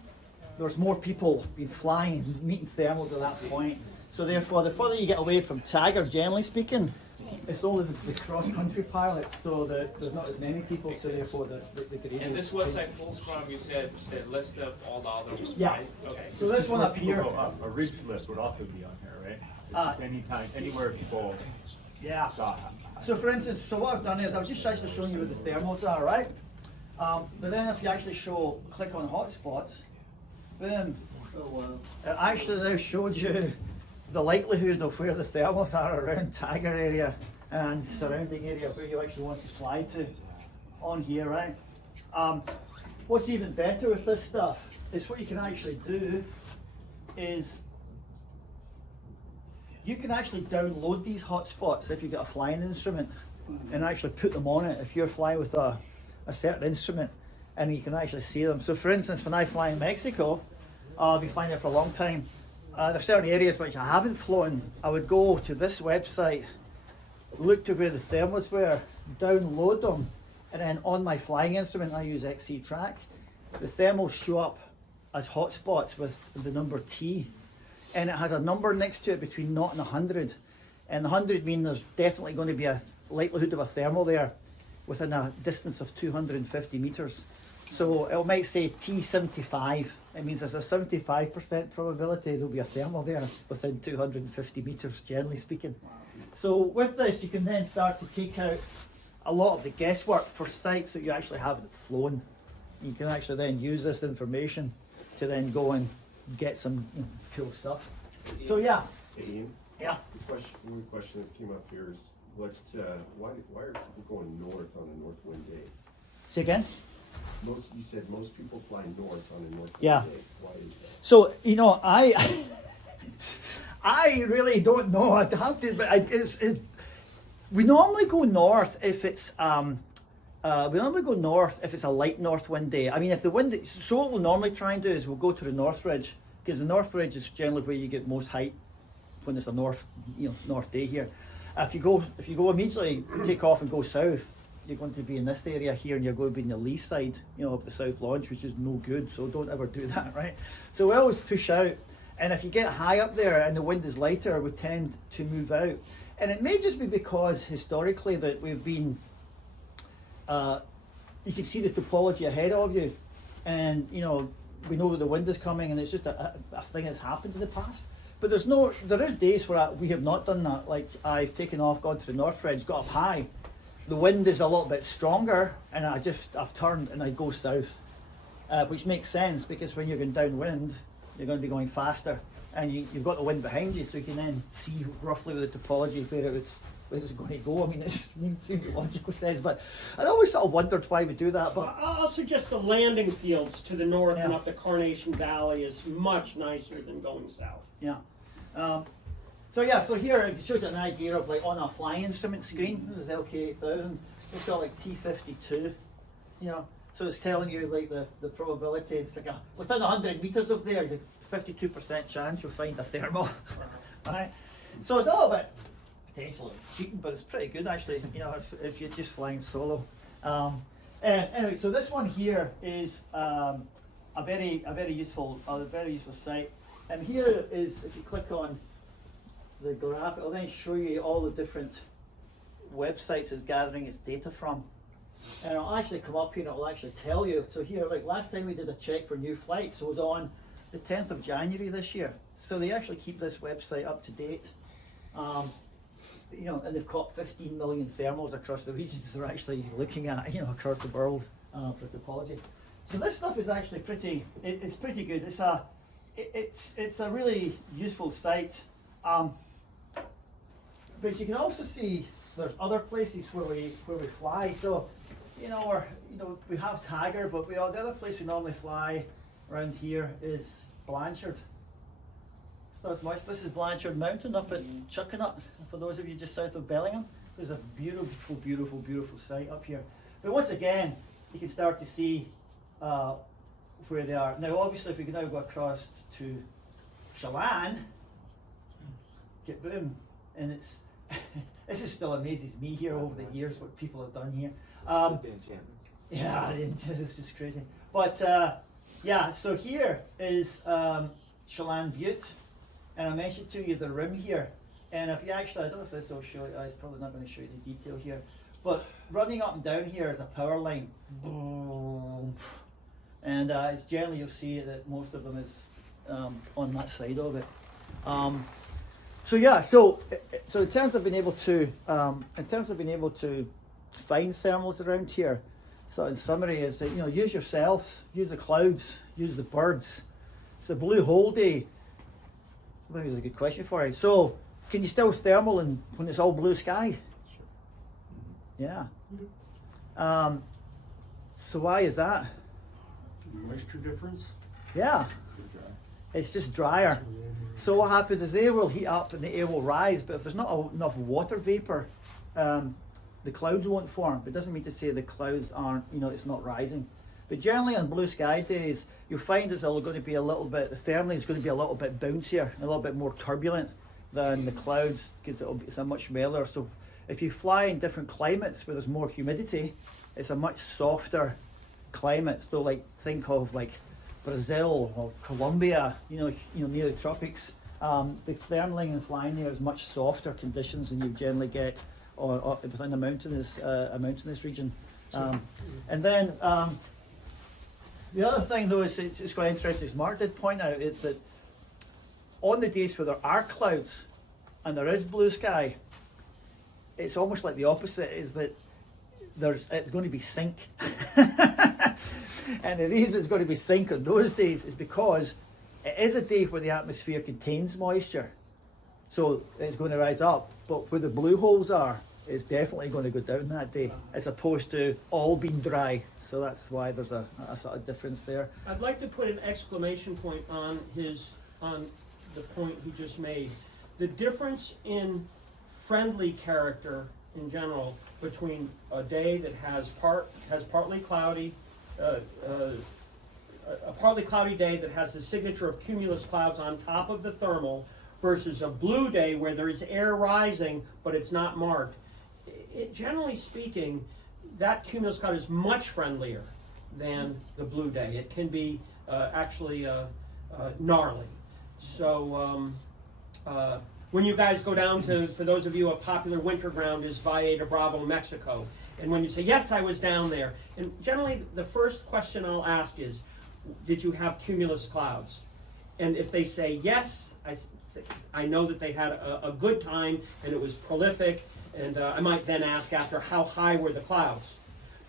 there's more people been flying and meeting thermals at that point. So therefore, the further you get away from Tagger, generally speaking, it's only the cross-country pilots, so there's not as many people, so therefore the gradient. And this website pulls from, you said, the list of all the other ones, Yeah. right? Okay. So this one up here. A ridge list would also be on here, right? It's just anywhere people Yeah. saw. So for instance, so what I've done is I was just actually showing you where the thermals are, right? But then if you actually click on hotspots, boom, it actually now showed you the likelihood of where the thermals are around Tagger area and surrounding area where you actually want to fly to on here, right? What's even better with this stuff is what you can actually do is you can actually download these hotspots if you've got a flying instrument and actually put them on it if you're flying with a certain instrument, and you can actually see them. So for instance, when I fly in Mexico, I'll be flying there for a long time. There are certain areas which I haven't flown. I would go to this website, look to where the thermals were, download them, and then on my flying instrument, I use XC Track, the thermals show up as hotspots with the number T, and it has a number next to it between 0 and 100, and 100 means there's definitely going to be a likelihood of a thermal there within a distance of 250 meters. So it might say T75. It means there's a 75% probability there'll be a thermal there within 250 meters, generally speaking. So with this, you can then start to take out a lot of the guesswork for sites that you actually haven't flown. You can actually then use this information to then go and get some cool stuff. So yeah. Hey Ian. Yeah. One question that came up here is why are people going north on a north wind day? Say again? You said most people fly north on a north wind day. Why is that? So, you know, I really don't know. I'd have to, but we normally go north if it's a light north wind day. I mean, if the wind, so what we'll normally try and do is we'll go to the north ridge, because the north ridge is generally where you get most height when it's a north day here. If you go immediately, take off and go south, you're going to be in this area here, and you're going to be in the lee side, of the south launch, which is no good. So don't ever do that, right? So we always push out, and if you get high up there and the wind is lighter, we tend to move out. And it may just be because historically that we've been, you can see the topology ahead of you, and we know that the wind is coming, and it's just a thing that's happened in the past. But there is days where we have not done that. Like I've taken off, gone to the north ridge, got up high. The wind is a little bit stronger, and I've turned and I go south, which makes sense because when you're going downwind, you're going to be going faster, and you've got the wind behind you, so you can then see roughly with the topology where it's going to go. I mean, it seems logical sense, but I always sort of wondered why we do that. But I'll suggest the landing fields to the north and up the Carnation Valley is much nicer than going south. Yeah. So here it shows you an idea of like on a flying instrument screen. This is LK8000. It's got like T52. So it's telling you like the probability. It's like within 100 meters of there, you're 52% chance you'll find a thermal. Right? So it's a little bit potentially cheating, but it's pretty good actually, you know, if you're just flying solo. Anyway, so this one here is a very useful site. And here is, if you click on the graph, it'll then show you all the different websites it's gathering its data from. And it'll actually come up here and it'll actually tell you. So here, like last time we did a check for new flights, it was on the 10th of January this year. So they actually keep this website up to date. You know, and they've got 15 million thermals across the regions they're actually looking at, you know, across the world for topology. So this stuff is actually pretty, it's pretty good. It's a really useful site. But you can also see there's other places where we fly. So, you know, we have Tiger, but the other place we normally fly around here is Blanchard. It's not as much. This is Blanchard Mountain up at Chuckanut. For those of you just south of Bellingham, there's a beautiful, beautiful, beautiful site up here. But once again, you can start to see where they are. Now, obviously, if we can now go across to Chelan, get boom, and it's this is still amazes me here over the years what people have done here. Yeah, this is just crazy. But yeah, so here is Chelan Butte, and I mentioned to you the rim here. And if you actually, I don't know if this will show you, it's probably not going to show you the detail here, but running up and down here is a power line. And it's generally, you'll see that most of them is on that side of it. So yeah, so in terms of being able to find thermals around here, so in summary is that, you know, use yourselves, use the clouds, use the birds. It's a blue hole day. That was a good question for you. So, can you still thermal when it's all blue sky? Yeah. So why is that? Moisture difference? Yeah. It's just drier. So what happens is the air will heat up and the air will rise, but if there's not enough water vapor, the clouds won't form. It doesn't mean to say the clouds aren't, you know, it's not rising. But generally on blue sky days, you'll find it's all going to be a little bit, the thermal is going to be a little bit bouncier, a little bit more turbulent than the clouds, because it's a much mellower. So if you fly in different climates where there's more humidity, it's a much softer climate. So like, think of like Brazil or Colombia, you know, near the tropics. The thermaling and flying there is much softer conditions than you generally get within a mountainous region. And then the other thing though is it's quite interesting, as Mark did point out, is that on the days where there are clouds and there is blue sky, it's almost like the opposite, is that it's going to be sink. And the reason it's going to be sink on those days is because it is a day where the atmosphere contains moisture, so it's going to rise up, but where the blue holes are, it's definitely going to go down that day, as opposed to all being dry. So that's why there's a sort of difference there. I'd like to put an exclamation point on the point he just made. The difference in friendly character in general between a day that has partly cloudy, a partly cloudy day that has the signature of cumulus clouds on top of the thermal, versus a blue day where there is air rising but it's not marked. Generally speaking, that cumulus cloud is much friendlier than the blue day. It can be actually gnarly. So when you guys go down to, for those of you, a popular winter ground is Valle de Bravo, Mexico. And when you say, yes, I was down there. And generally, the first question I'll ask is, did you have cumulus clouds? And if they say yes, I know that they had a good time and it was prolific. And I might then ask after, how high were the clouds?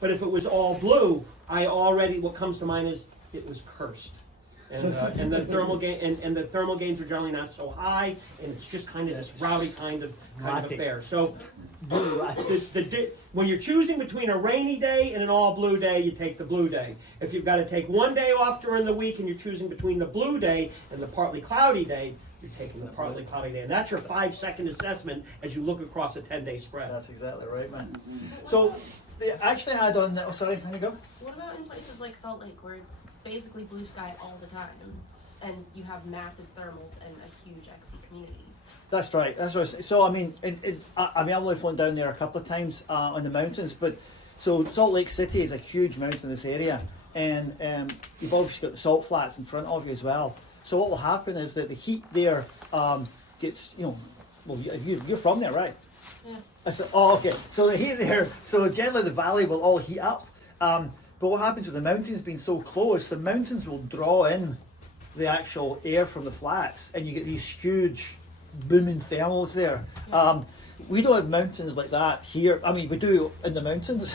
But if it was all blue, what comes to mind is it was cursed. And the thermal gains are generally not so high, and it's just kind of this rowdy kind of affair. So when you're choosing between a rainy day and an all blue day, you take the blue day. If you've got to take one day off during the week and you're choosing between the blue day and the partly cloudy day, you're taking the partly cloudy day. And that's your 5-second assessment as you look across a 10-day spread. That's exactly right, man. So they actually had on, sorry, can you go? What about in places like Salt Lake where it's basically blue sky all the time? and you have massive thermals and a huge XC community. That's right. That's what I was, so I mean, I've only flown down there a couple of times on the mountains, but so Salt Lake City is a huge mountainous area, and you've obviously got the salt flats in front of you as well. So what will happen is that the heat there gets, well, you're from there, right? Yeah. I said, oh, okay. So the heat there, so generally the valley will all heat up. But what happens with the mountains being so close, the mountains will draw in the actual air from the flats, and you get these huge booming thermals there. We don't have mountains like that here. I mean, we do in the mountains,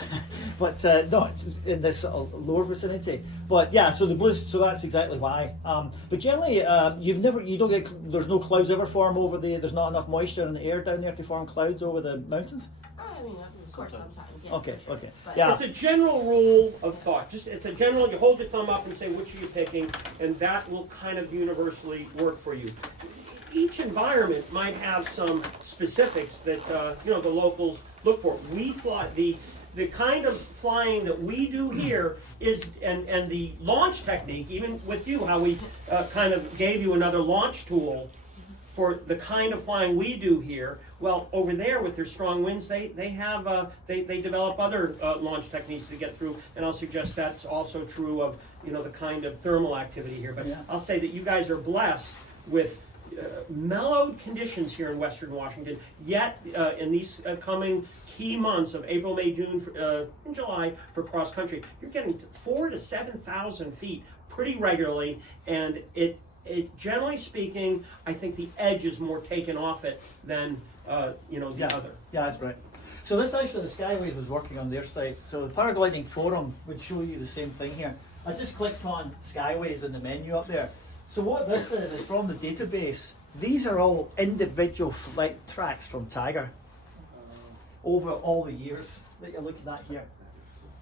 but not in this sort of lower vicinity. But yeah, so the blues. So that's exactly why. But generally, you don't get. There's no clouds ever form over the. There's not enough moisture in the air down there to form clouds over the mountains. I mean, of course, sometimes. Yeah, Okay, for sure. okay. But Yeah. It's a general rule of thought. It's a general, you hold your thumb up and say, which are you picking? And that will kind of universally work for you. Each environment might have some specifics that the locals look for. We fly the kind of flying that we do here is, and the launch technique, even with you, how we kind of gave you another launch tool for the kind of flying we do here. Well, over there with their strong winds, they develop other launch techniques to get through, and I'll suggest that's also true of the kind of thermal activity here. But I'll say that you guys are blessed with mellowed conditions here in Western Washington, yet in these coming key months of April, May, June, and July for cross country, you're getting 4,000 to 7,000 feet pretty regularly, and it generally speaking, I think the edge is more taken off it than the other. Yeah, that's right. So this actually the Skyways was working on their site. So the Paragliding Forum would show you the same thing here. I just clicked on Skyways in the menu up there. So what this is from the database. These are all individual flight tracks from Tiger over all the years that you're looking at here.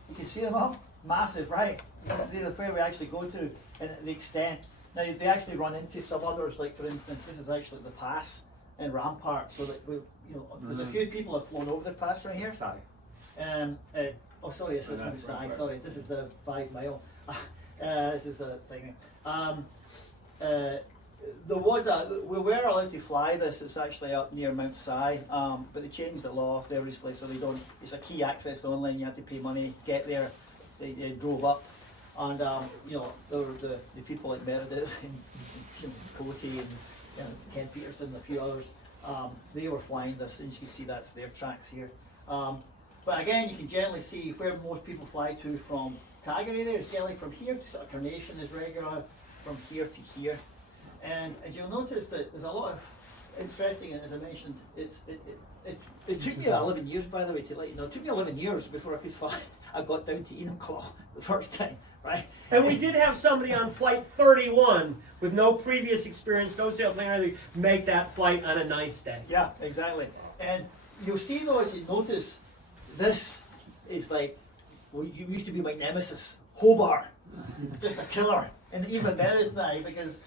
You can see them all? Massive, right? You can see where we actually go to and the extent. Now they actually run into some others, like for instance, this is actually the pass in Rampart. So that there's a few people have flown over the pass right here. Sorry. Oh, sorry, this isn't the side. Sorry, this is the 5 mile. This is the thing. We were allowed to fly this. It's actually up near Mount Si, but they changed the law there recently, so they don't. It's a key access only, and you have to pay money get there. They drove up, and there were the people like Meredith and Coty and Ken Peterson and a few others. They were flying this, and you can see that's their tracks here. But again, you can generally see where most people fly to from Tiger area is generally from here to sort of Carnation is regular, from here to here. And as you'll notice that there's a lot of interesting, as I mentioned, it took me 11 years, by the way, to let you know. It took me 11 years before I could fly. I got down to Enumclaw the first time, right? And we did have somebody on flight 31 with no previous experience, no sailplane or anything, make that flight on a nice day. Yeah, exactly. And you'll see though, as you notice, this is like, well, you used to be my nemesis, Hobart, just a killer. And even better now, because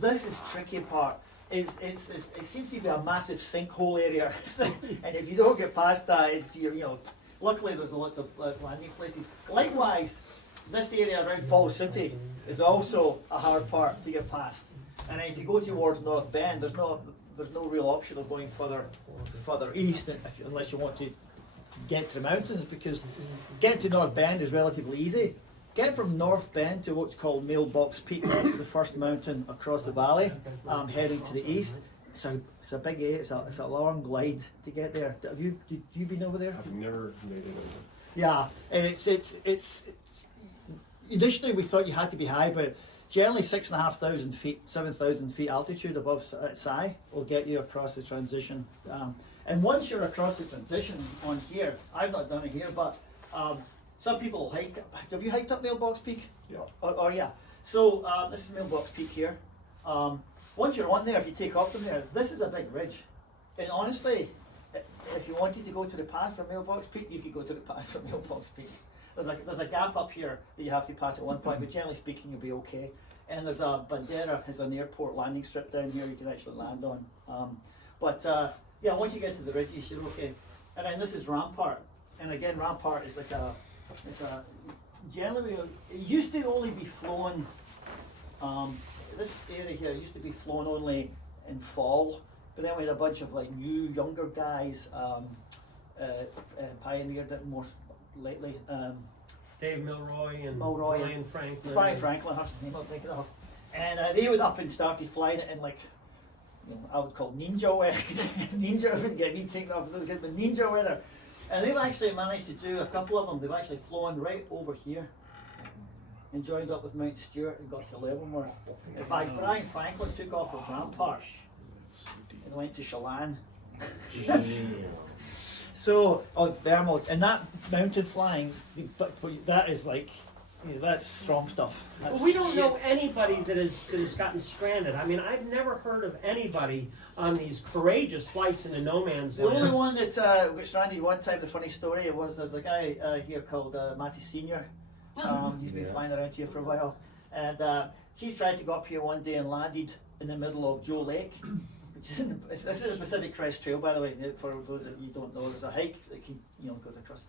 this is tricky part. It seems to be a massive sinkhole area, and if you don't get past that, it's luckily there's lots of landing places. Likewise, this area around Falls City is also a hard part to get past. And if you go towards North Bend, there's no real option of going further east unless you want to get to the mountains, because getting to North Bend is relatively easy. Get from North Bend to what's called Mailbox Peak, which is the first mountain across the valley, heading to the east. So it's a big, it's a long glide to get there. Have you been over there? I've never made it over. Yeah, and it's initially we thought you had to be high, but generally 6,500 feet, 7,000 feet altitude above Si will get you across the transition. And once you're across the transition on here, I've not done it here, but some people hike. Have you hiked up Mailbox Peak? Yeah. Or yeah. So this is Mailbox Peak here. Once you're on there, if you take off from there, this is a big ridge. And honestly, if you wanted to go to the pass from Mailbox Peak, you could go to the pass from Mailbox Peak. There's a gap up here that you have to pass at one point, but generally speaking, you'll be okay. And there's a Bandera, has an airport landing strip down here you can actually land on. Yeah, once you get to the ridges, you're okay. And then this is Rampart. And again, Rampart is like generally, it used to only be flown this area here used to be flown only in fall, but then we had a bunch of like new younger guys pioneered it more lately. Dave Milroy and Milroy Brian Franklin. Brian Franklin, that's the name I'm thinking of. And they went up and started flying it in like, I would call ninja weather. Ninja wouldn't get me taken off, it was good, but ninja weather. And they've actually managed to do a couple of them. They've actually flown right over here and joined up with Mount Stewart and got to Leavenworth. In fact, Brian Franklin took off from Rampart and went to Chelan. So, on thermals, and that mountain flying, that is like, that's strong stuff. Well, we don't know anybody that has gotten stranded. I mean, I've never heard of anybody on these courageous flights into no man's The land. only one that got stranded one time, the funny story, was there's a guy here called Matty Senior. He's been flying around here for a while. And he tried to go up here one day and landed in the middle of Joe Lake. Which is this is the Pacific Crest Trail, by the way, for those that you don't know. There's a hike that goes across.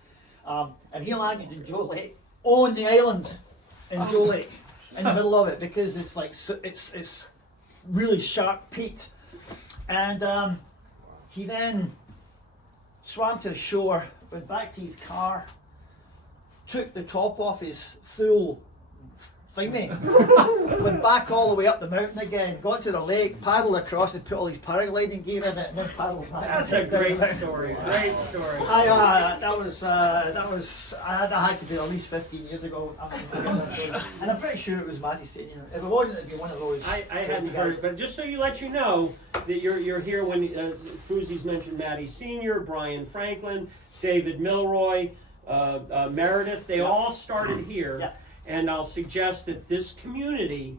And he landed in Joe Lake, on the island in Joe Lake, in the middle of it, because it's like it's really sharp peat. And he then swam to the shore, went back to his car, took the top off his full thingy, went back all the way up the mountain again, got to the lake, paddled across and put all his paragliding gear in it, and then paddled back. That's a great story. Great story. That had to be at least 15 years ago. And I'm pretty sure it was Matty Senior. If it wasn't, it'd be one of those. I hadn't heard, but just so you know that you're here when Frewzy's mentioned Matty Senior, Brian Franklin, David Milroy, Meredith. They all started here. Yeah. And I'll suggest that this community,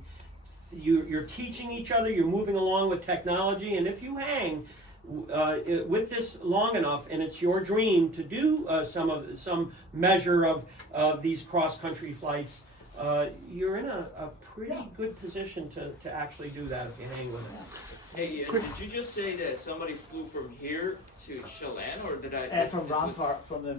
you're teaching each other, you're moving along with technology, and if you hang with this long enough, and it's your dream to do some measure of these cross-country flights, you're in a pretty good position to actually do that if you hang with it. Hey, did you just say that somebody flew from here to Chelan, or did I? From Rampart, from the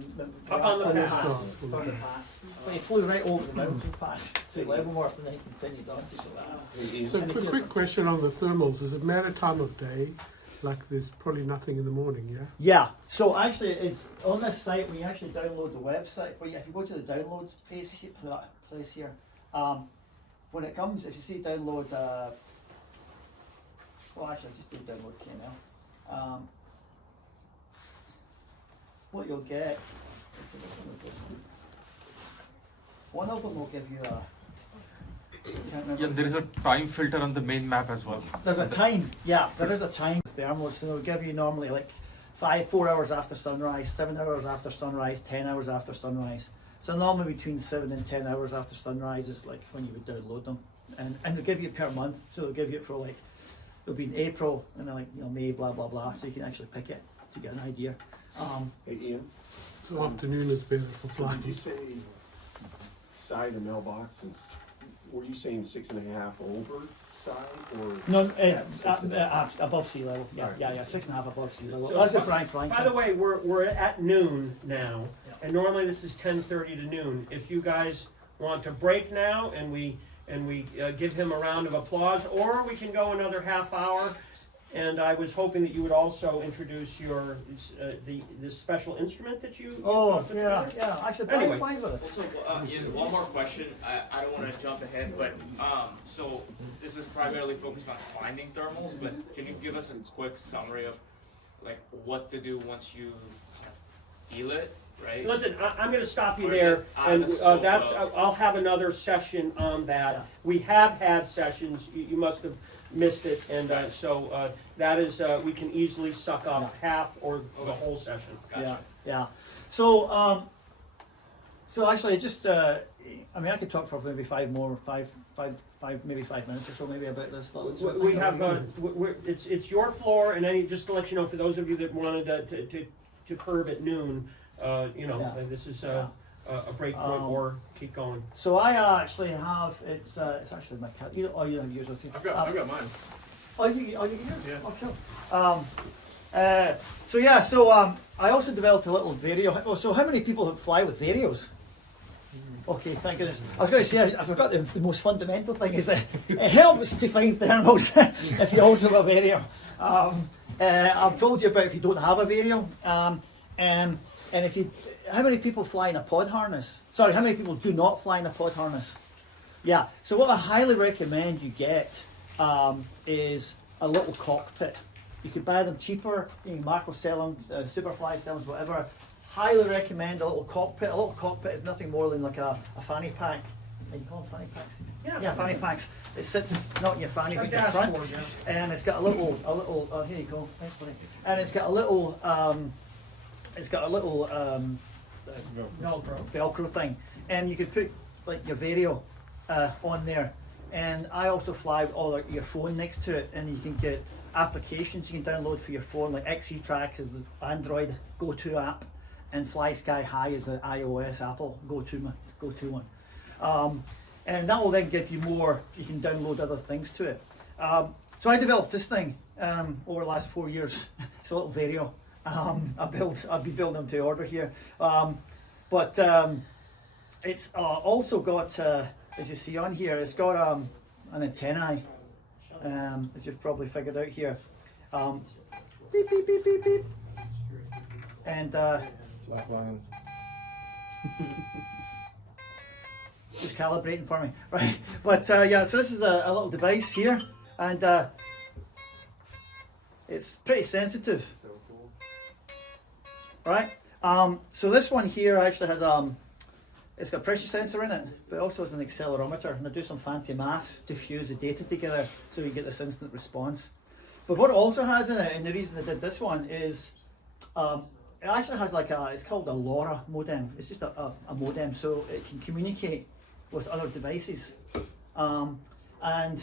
up on the pass. From the pass. He flew right over the mountain pass to Leavenworth, and then he continued on to Chelan. So, quick question on the thermals: does it matter time of day? Like, there's probably nothing in the morning, yeah. Yeah. So actually, it's on this site when you actually download the website. But if you go to the downloads place here, when it comes, if you see download. Well, actually, just do download KML. What you'll get, so this one is this one. One of them will give you a. Yeah, there is a time filter on the main map as well. There's a time, yeah, there is a time thermals. So they'll give you normally like 4 hours after sunrise, 7 hours after sunrise, 10 hours after sunrise. So normally between 7 and 10 hours after sunrise is like when you would download them. And they'll give you it per month, so they'll give you it for like. It'll be in April and then May, blah blah blah. So you can actually pick it to get an idea. Hey Ian. So afternoon is better for flying. Did you say side of mailbox is? Were you saying 6.5 over side or? No, above sea level. Yeah, right. yeah, 6.5 above sea level. So that's what Brian Franklin. By the way, we're at noon now, and normally this is 10:30 to noon. If you guys want to break now and we give him a round of applause, or we can go another half hour. And I was hoping that you would also introduce your this special instrument that you. Yeah. Actually, anyway. Fine with it. Also, one more question. I don't want to jump ahead, but so this is primarily focused on finding thermals. But can you give us a quick summary of like what to do once you feel it? Right. Listen, I'm going to stop you there, and I'll have another session on that. Yeah. We have had sessions. You must have missed it, and so that is we can easily suck up half or the whole session. Gotcha. Yeah. So actually, just I could talk for maybe maybe 5 minutes or so, maybe about this. We have it's your floor, and just to let you know, for those of you that wanted to curb at noon. This is a break point or keep going. So I actually have it's actually my cat. You have yours with you. I've got mine. Oh, you yours? Yeah. Oh, cool. So I also developed a little vario. So how many people fly with varios? Okay, thank goodness. I was going to say, I forgot the most fundamental thing is that it helps to find thermals if you also have a vario. I've told you about if you don't have a vario. And if you, how many people fly in a pod harness? Sorry, how many people do not fly in a pod harness? Yeah, so what I highly recommend you get is a little cockpit. You could buy them cheaper, Marc will sell them, Superfly sells them, whatever. Highly recommend a little cockpit. A little cockpit is nothing more than like a fanny pack. You call them fanny packs? Yeah, fanny packs. It sits not in your fanny, but in your front. And it's got a little, oh, here you go. Thanks, buddy. And it's got a little, Velcro thing. And you could put like your vario on there. And I also fly with all your phone next to it, and you can get applications you can download for your phone, like XE-Track is the Android go-to app, and Fly Sky High is the iOS Apple go-to one. And that will then give you more, you can download other things to it. So I developed this thing over the last 4 years. It's a little vario. I'll be building them to order here. But it's also got, as you see on here, it's got an antennae, as you've probably figured out here. Beep, beep, beep, beep, beep. And Black lines. Just calibrating for me, right? But yeah, so this is a little device here, and it's pretty sensitive. So cool. Right? So this one here actually has it's got a pressure sensor in it, but it also has an accelerometer, and I do some fancy maths to fuse the data together so you get this instant response. But what it also has in it, and the reason I did this one is it actually has like it's called a LoRa modem. It's just a modem, so it can communicate with other devices. And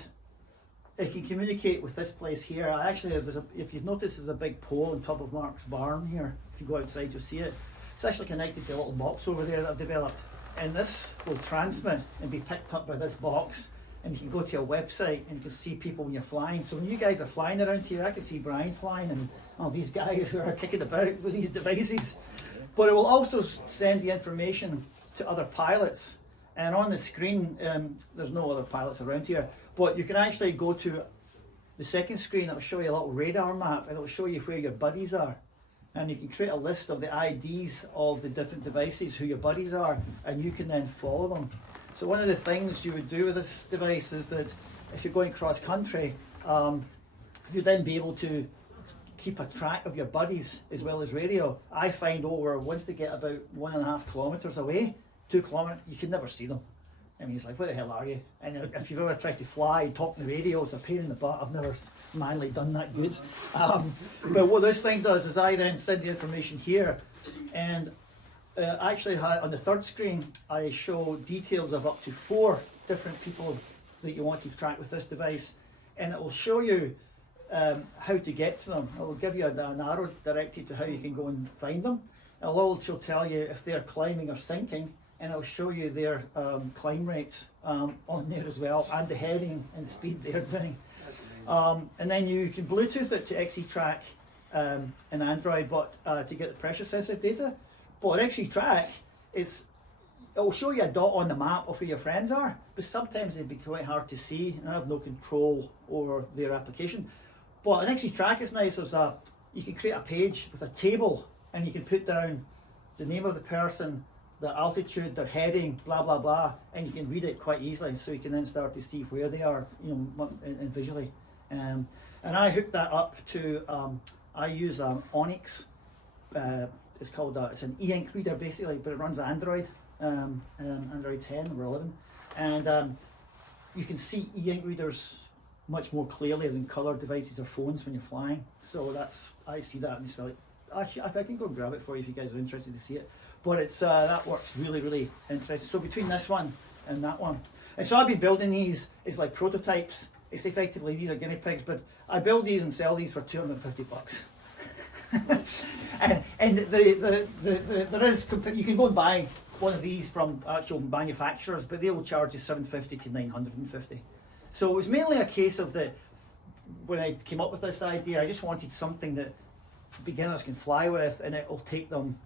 it can communicate with this place here. I actually, if you've noticed, there's a big pole on top of Marc's barn here. If you go outside, you'll see it. It's actually connected to a little box over there that I've developed. And this will transmit and be picked up by this box. And you can go to your website and you can see people when you're flying. So when you guys are flying around here, I can see Brian flying and all these guys who are kicking about with these devices. But it will also send the information to other pilots. And on the screen, there's no other pilots around here, but you can actually go to the second screen. It'll show you a little radar map, and it'll show you where your buddies are. And you can create a list of the IDs of the different devices, who your buddies are, and you can then follow them. So one of the things you would do with this device is that if you're going cross country, you'd then be able to keep a track of your buddies as well as radio. I find once they get about 1.5 kilometers away, 2 kilometers, you can never see them. I mean, it's like, where the hell are you? And if you've ever tried to fly, talk on the radio, it's a pain in the butt. I've never manually done that good. But what this thing does is I then send the information here, and actually on the third screen, I show details of up to 4 different people that you want to track with this device, and it will show you how to get to them. It will give you an arrow directed to how you can go and find them. It will also tell you if they're climbing or sinking, and it'll show you their climb rates on there as well, and the heading and speed they're doing. And then you can Bluetooth it to XE-Track and Android, but to get the pressure sensitive data. But XE-Track, it'll show you a dot on the map of where your friends are, but sometimes it'd be quite hard to see, and I have no control over their application. But an XE-Track is nice. You can create a page with a table, and you can put down the name of the person, their altitude, their heading, blah blah blah, and you can read it quite easily. So you can then start to see where they are, and visually. And I hooked that up to. I use Onyx. It's called it's an e-ink reader basically, but it runs Android, Android 10 or 11, and you can see e-ink readers much more clearly than color devices or phones when you're flying. So I see that, and it's like, actually, I can go and grab it for you if you guys are interested to see it. But it's that works really, really interesting. So between this one and that one, and so I've been building these as like prototypes. It's effectively, these are guinea pigs, but I build these and sell these for $250. and there is, you can go and buy one of these from actual manufacturers, but they will charge you $750 to $950. So it was mainly a case of that when I came up with this idea, I just wanted something that beginners can fly with, and it will take them,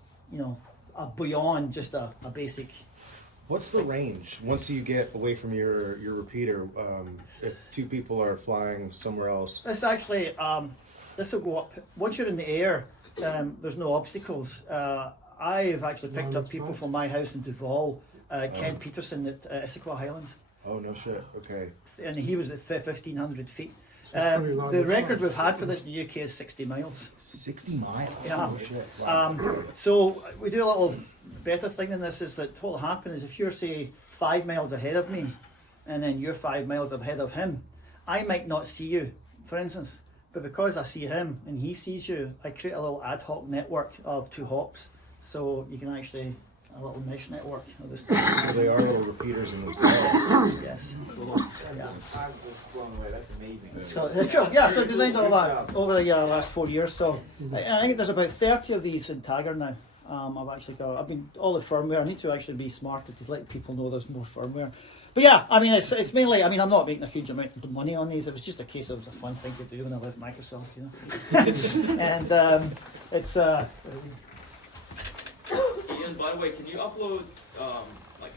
beyond just a basic What's the range once you get away from your repeater? If two people are flying somewhere else, This actually, this will go up once you're in the air. There's no obstacles. I've actually picked up people from my house in Duval, Ken Peterson at Issaquah Highlands. Oh no shit. Okay. And he was at 1,500 feet. So pretty long The distance. record we've had for this in the UK is 60 miles. 60 miles. Yeah. Oh, shit. Wow. So we do a little better thing than this. Is that what will happen is if you're say 5 miles ahead of me, and then you're 5 miles ahead of him, I might not see you, for instance, but because I see him and he sees you, I create a little ad hoc network of 2 hops. So you can actually a little mesh network of this. So they are little repeaters in themselves. Yes. Yeah. I'm just blown away. That's amazing. So it's cool. Yeah, so I designed all that over the last 4 years. So I think there's about 30 of these in Tagger now. I've been all the firmware. I need to actually be smarter to let people know there's more firmware. But yeah, I mean, it's mainly. I mean, I'm not making a huge amount of money on these. It was just a case of a fun thing to do when I left Microsoft, you know. And it's. Ian, by the way, can you upload like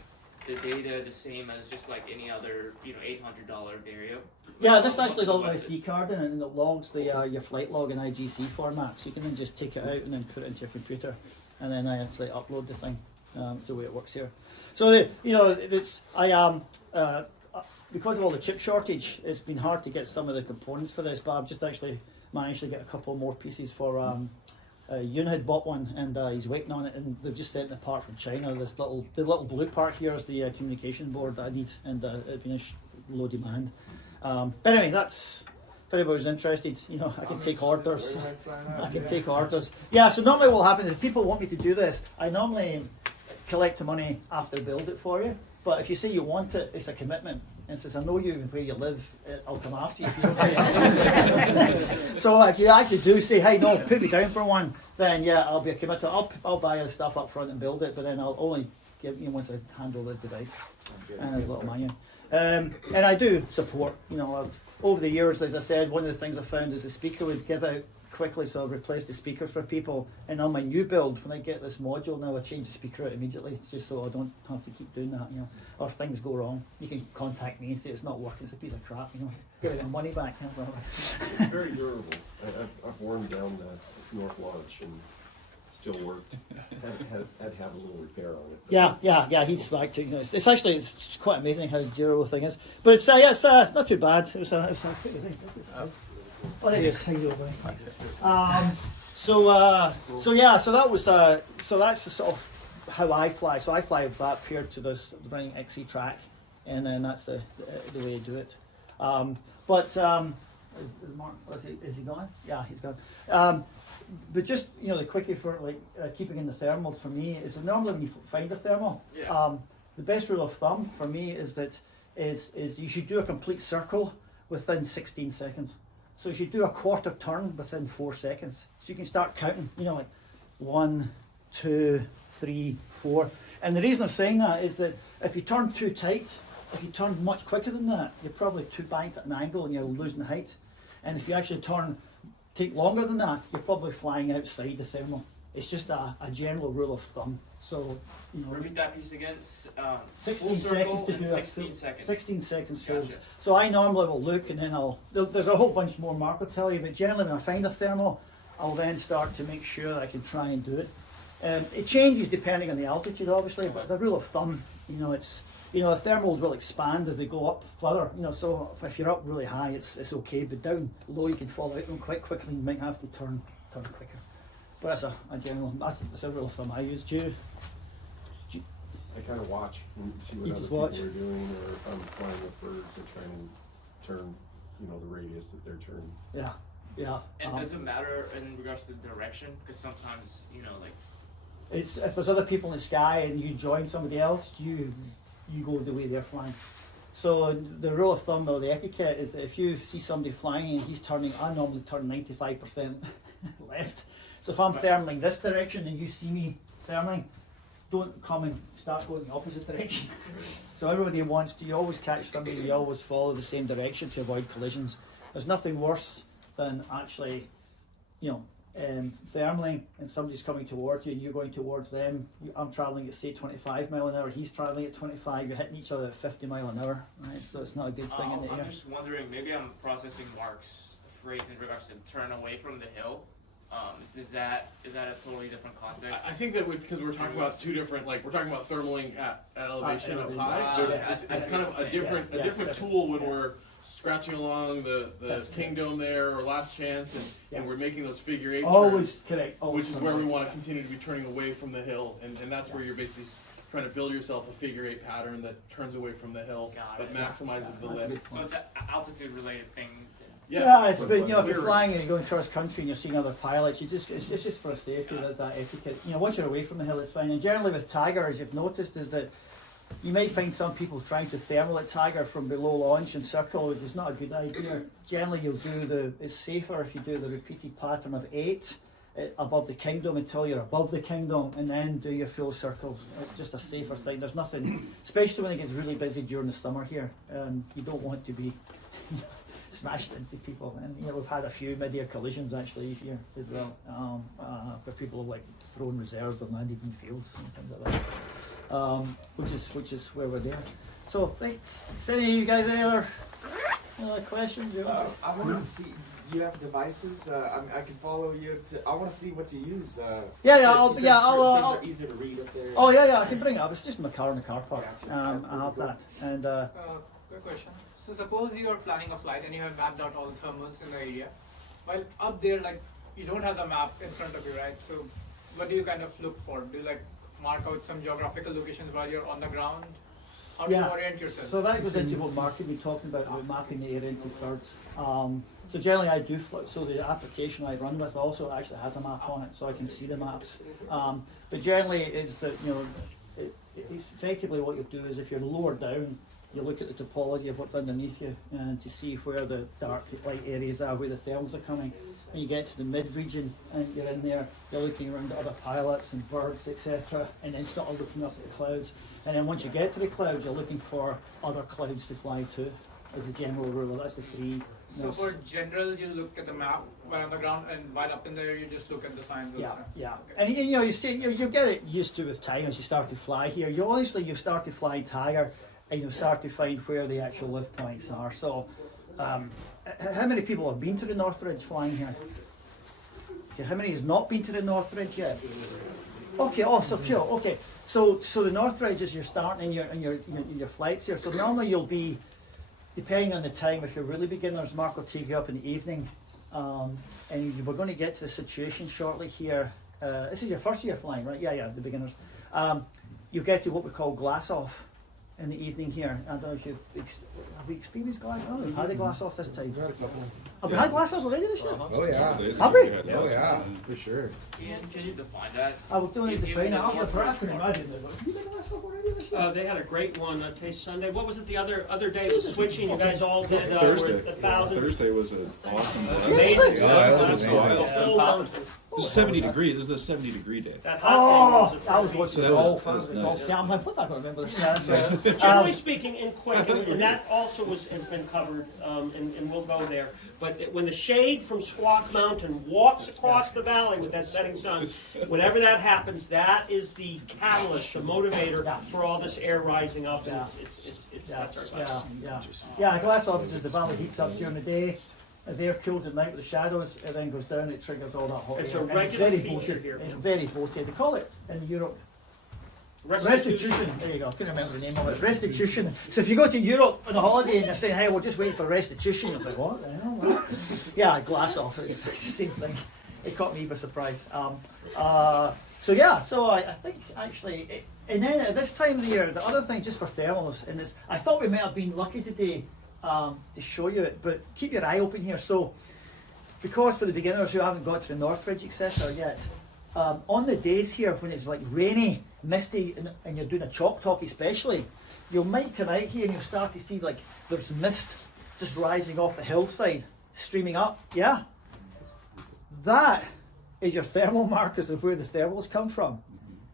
the data the same as just like any other, you know, $800 vario? Yeah, this actually is all SD card in it, and it logs the your flight log in IGC format, so you can then just take it out and then put it into your computer, and then I actually upload the thing. It's the way it works here. So you know, it's because of all the chip shortage, it's been hard to get some of the components for this, but I've just actually managed to get a couple more pieces for. Yoon had bought one, and he's waiting on it, and they've just sent it apart from China. The little blue part here is the communication board that I need, and it's been low demand. But anyway, that's if anybody's interested. You know, I can take orders. I can take orders. Yeah. So normally what will happen is if people want me to do this, I normally collect the money after I build it for you. But if you say you want it, it's a commitment. And says, I know you where you live, I'll come after you if you don't pay. So if you actually do say, hey, no, put me down for one, then yeah, I'll be a committed. I'll buy the stuff up front and build it, but then I'll only give you once I handle the device. And there's a little manual. And I do support, you know, over the years, as I said, one of the things I found is the speaker would give out quickly, so I've replaced the speaker for people. And on my new build, when I get this module now, I change the speaker out immediately. It's just so I don't have to keep doing that, you know. Or if things go wrong, you can contact me and say it's not working, it's a piece of crap, you know. Get my money back. You know. It's very durable. I've worn down the North Launch and still worked. Had to have a little repair on it. Yeah, he's back to, you know, it's quite amazing how durable the thing is. But it's not too bad. It was amazing. Oh, there it is. How you doing, buddy? So that's the sort of how I fly. So I fly with that paired to this running XE track, and then that's the way I do it. Is Mark? Is he gone? Yeah, he's gone. But just, you know, the quickie for like keeping in the thermals for me is that normally when you find a thermal, the best rule of thumb for me is that is you should do a complete circle within 16 seconds. So you should do a quarter turn within 4 seconds. So you can start counting, you know, like 1, 2, 3, 4. And the reason I'm saying that is that if you turn too tight, if you turn much quicker than that, you're probably too banked at an angle and you're losing height. And if you actually take longer than that, you're probably flying outside the thermal. It's just a general rule of thumb. So, you know, repeat that piece again. 16 seconds to do 16 seconds. 16 seconds Gotcha. full. So I normally will look, and then there's a whole bunch more Mark will tell you, but generally when I find a thermal, I'll then start to make sure that I can try and do it. It changes depending on the altitude, obviously, but the rule of thumb, you know, it's, you know, the thermals will expand as they go up further, you know, so if you're up really high, it's okay, but down low you can fall out them quite quickly and you might have to turn quicker. But that's that's a rule of thumb I use. I kind of watch and see what other people are doing, or if I'm flying with birds and trying to turn, you know, the radius that they're turning. Yeah. And does it matter in regards to direction? Because sometimes, you know, like, it's if there's other people in the sky and you join somebody else, you go the way they're flying. So the rule of thumb or the etiquette is that if you see somebody flying and he's turning, I normally turn 95% left. So if I'm thermaling this direction and you see me thermaling, don't come and start going the opposite direction. So everybody you always catch somebody, you always follow the same direction to avoid collisions. There's nothing worse than actually, you know, thermally, and somebody's coming towards you and you're going towards them, I'm travelling at say 25 mile an hour, he's travelling at 25, you're hitting each other at 50 mile an hour, right? So it's not a good thing in the air. I'm just wondering, maybe I'm processing Mark's phrase in regards to turn away from the hill. Is that a totally different context? I think that it's because we're talking about two different, like we're talking about thermaling at elevation up high. It's kind of a different tool when we're scratching along the kingdom there or last chance, and we're making those figure eight Always turns, correct. Always which is where we want to continue to be turning away from the hill, and that's where you're basically trying to build yourself a figure eight pattern that turns away from the hill but maximizes the lift. So it's an altitude related thing. Yeah, it's but if you're flying and you're going cross country and you're seeing other pilots, it's just for safety. There's that etiquette. Once you're away from the hill, it's fine. And generally with Tiger, as you've noticed, is that you might find some people trying to thermal at Tiger from below launch and circle, which is not a good idea. Generally, you'll do it's safer if you do the repeated pattern of 8 above the kingdom until you're above the kingdom, and then do your full circles. It's just a safer thing. There's nothing, especially when it gets really busy during the summer here. You don't want to be smashed into people, and we've had a few mid-air collisions actually here as well, where people have like thrown reserves and landed in fields and things like that, which is where we're there. So I think, you guys any other questions? I want to see. You have devices. I can follow you. I want to see what you use. I'll things are easier to read up there. Oh yeah, I can bring it up. It's just in my car in the car park. I have that. And quick question. So suppose you are planning a flight and you have mapped out all the thermals in the area. While up there, like you don't have the map in front of you, right? So what do you kind of look for? Do you like mark out some geographical locations while you're on the ground? How do you orient yourself? So that goes into what Mark had been talking about mapping the area into thirds. So generally I do, so the application I run with also actually has a map on it, so I can see the maps. But generally it's that, it's effectively what you do is if you're lower down, you look at the topology of what's underneath you and to see where the dark light areas are, where the thermals are coming. When you get to the mid region and you're in there, you're looking around at other pilots and birds, etc., and then start looking up at the clouds. And then once you get to the clouds, you're looking for other clouds to fly to, as a general rule. That's the three. So for general, you look at the map while on the ground, and while up in the air, you just look at the signs. Yeah. Okay. And you get it used to with time as you start to fly here. You start to fly Tiger, and you'll start to find where the actual lift points are. So, how many people have been to the North Ridge flying here? Okay, how many has not been to the North Ridge yet? Okay, so cool. Okay, so the North Ridge is your starting in your flights here. So normally you'll be, depending on the time, if you're really beginners, Mark will take you up in the evening, and we're going to get to the situation shortly here. This is your first year flying, right? Yeah, the beginners. You get to what we call glass off in the evening here. I don't know if have we experienced glass off? We've had a glass off this time. Have we had glass off already this year? Oh yeah. Have we? Oh yeah, for sure. Can you define that? I will do it define it. I can imagine that. Have you done glass off already this year? They had a great one, Taste Sunday. What was it the other day? It was switching. You guys all did Thursday. 1,000. Thursday was an awesome day. Seriously? Yeah, that was The whole mountain. It was 70 degrees. This is a 70 degree day. That hot day I was watching that golf. was nice. I'm like, what? I don't remember this. Yeah, that's right. Generally speaking, in Quake, and that also has been covered, and we'll go there. But when the shade from Squawk Mountain walks across the valley with that setting sun, whenever that happens, that is the catalyst, the motivator for all this air rising up. And that's our glass. Yeah, glass off is the valley heats up during the day. As the air cools at night with the shadows, it then goes down, it triggers all that hot It's air. a regular very feature boaty. here. It's very boaty. They call it in Europe restitution. There you go. I couldn't remember the name of it. Restitution. So if you go to Europe on a holiday and they're saying, hey, we're just waiting for restitution, you're like, what the hell? Yeah, glass off. It's the same thing. It caught me by surprise. So I think actually, and then at this time of the year, the other thing just for thermals, and this, I thought we might have been lucky today to show you it, but keep your eye open here. So, because for the beginners who haven't got to the North Ridge, etc. yet, on the days here when it's like rainy, misty, and you're doing a chalk talk especially, you might come out here and you'll start to see like there's mist just rising off the hillside, streaming up. Yeah, that is your thermal markers of where the thermals come from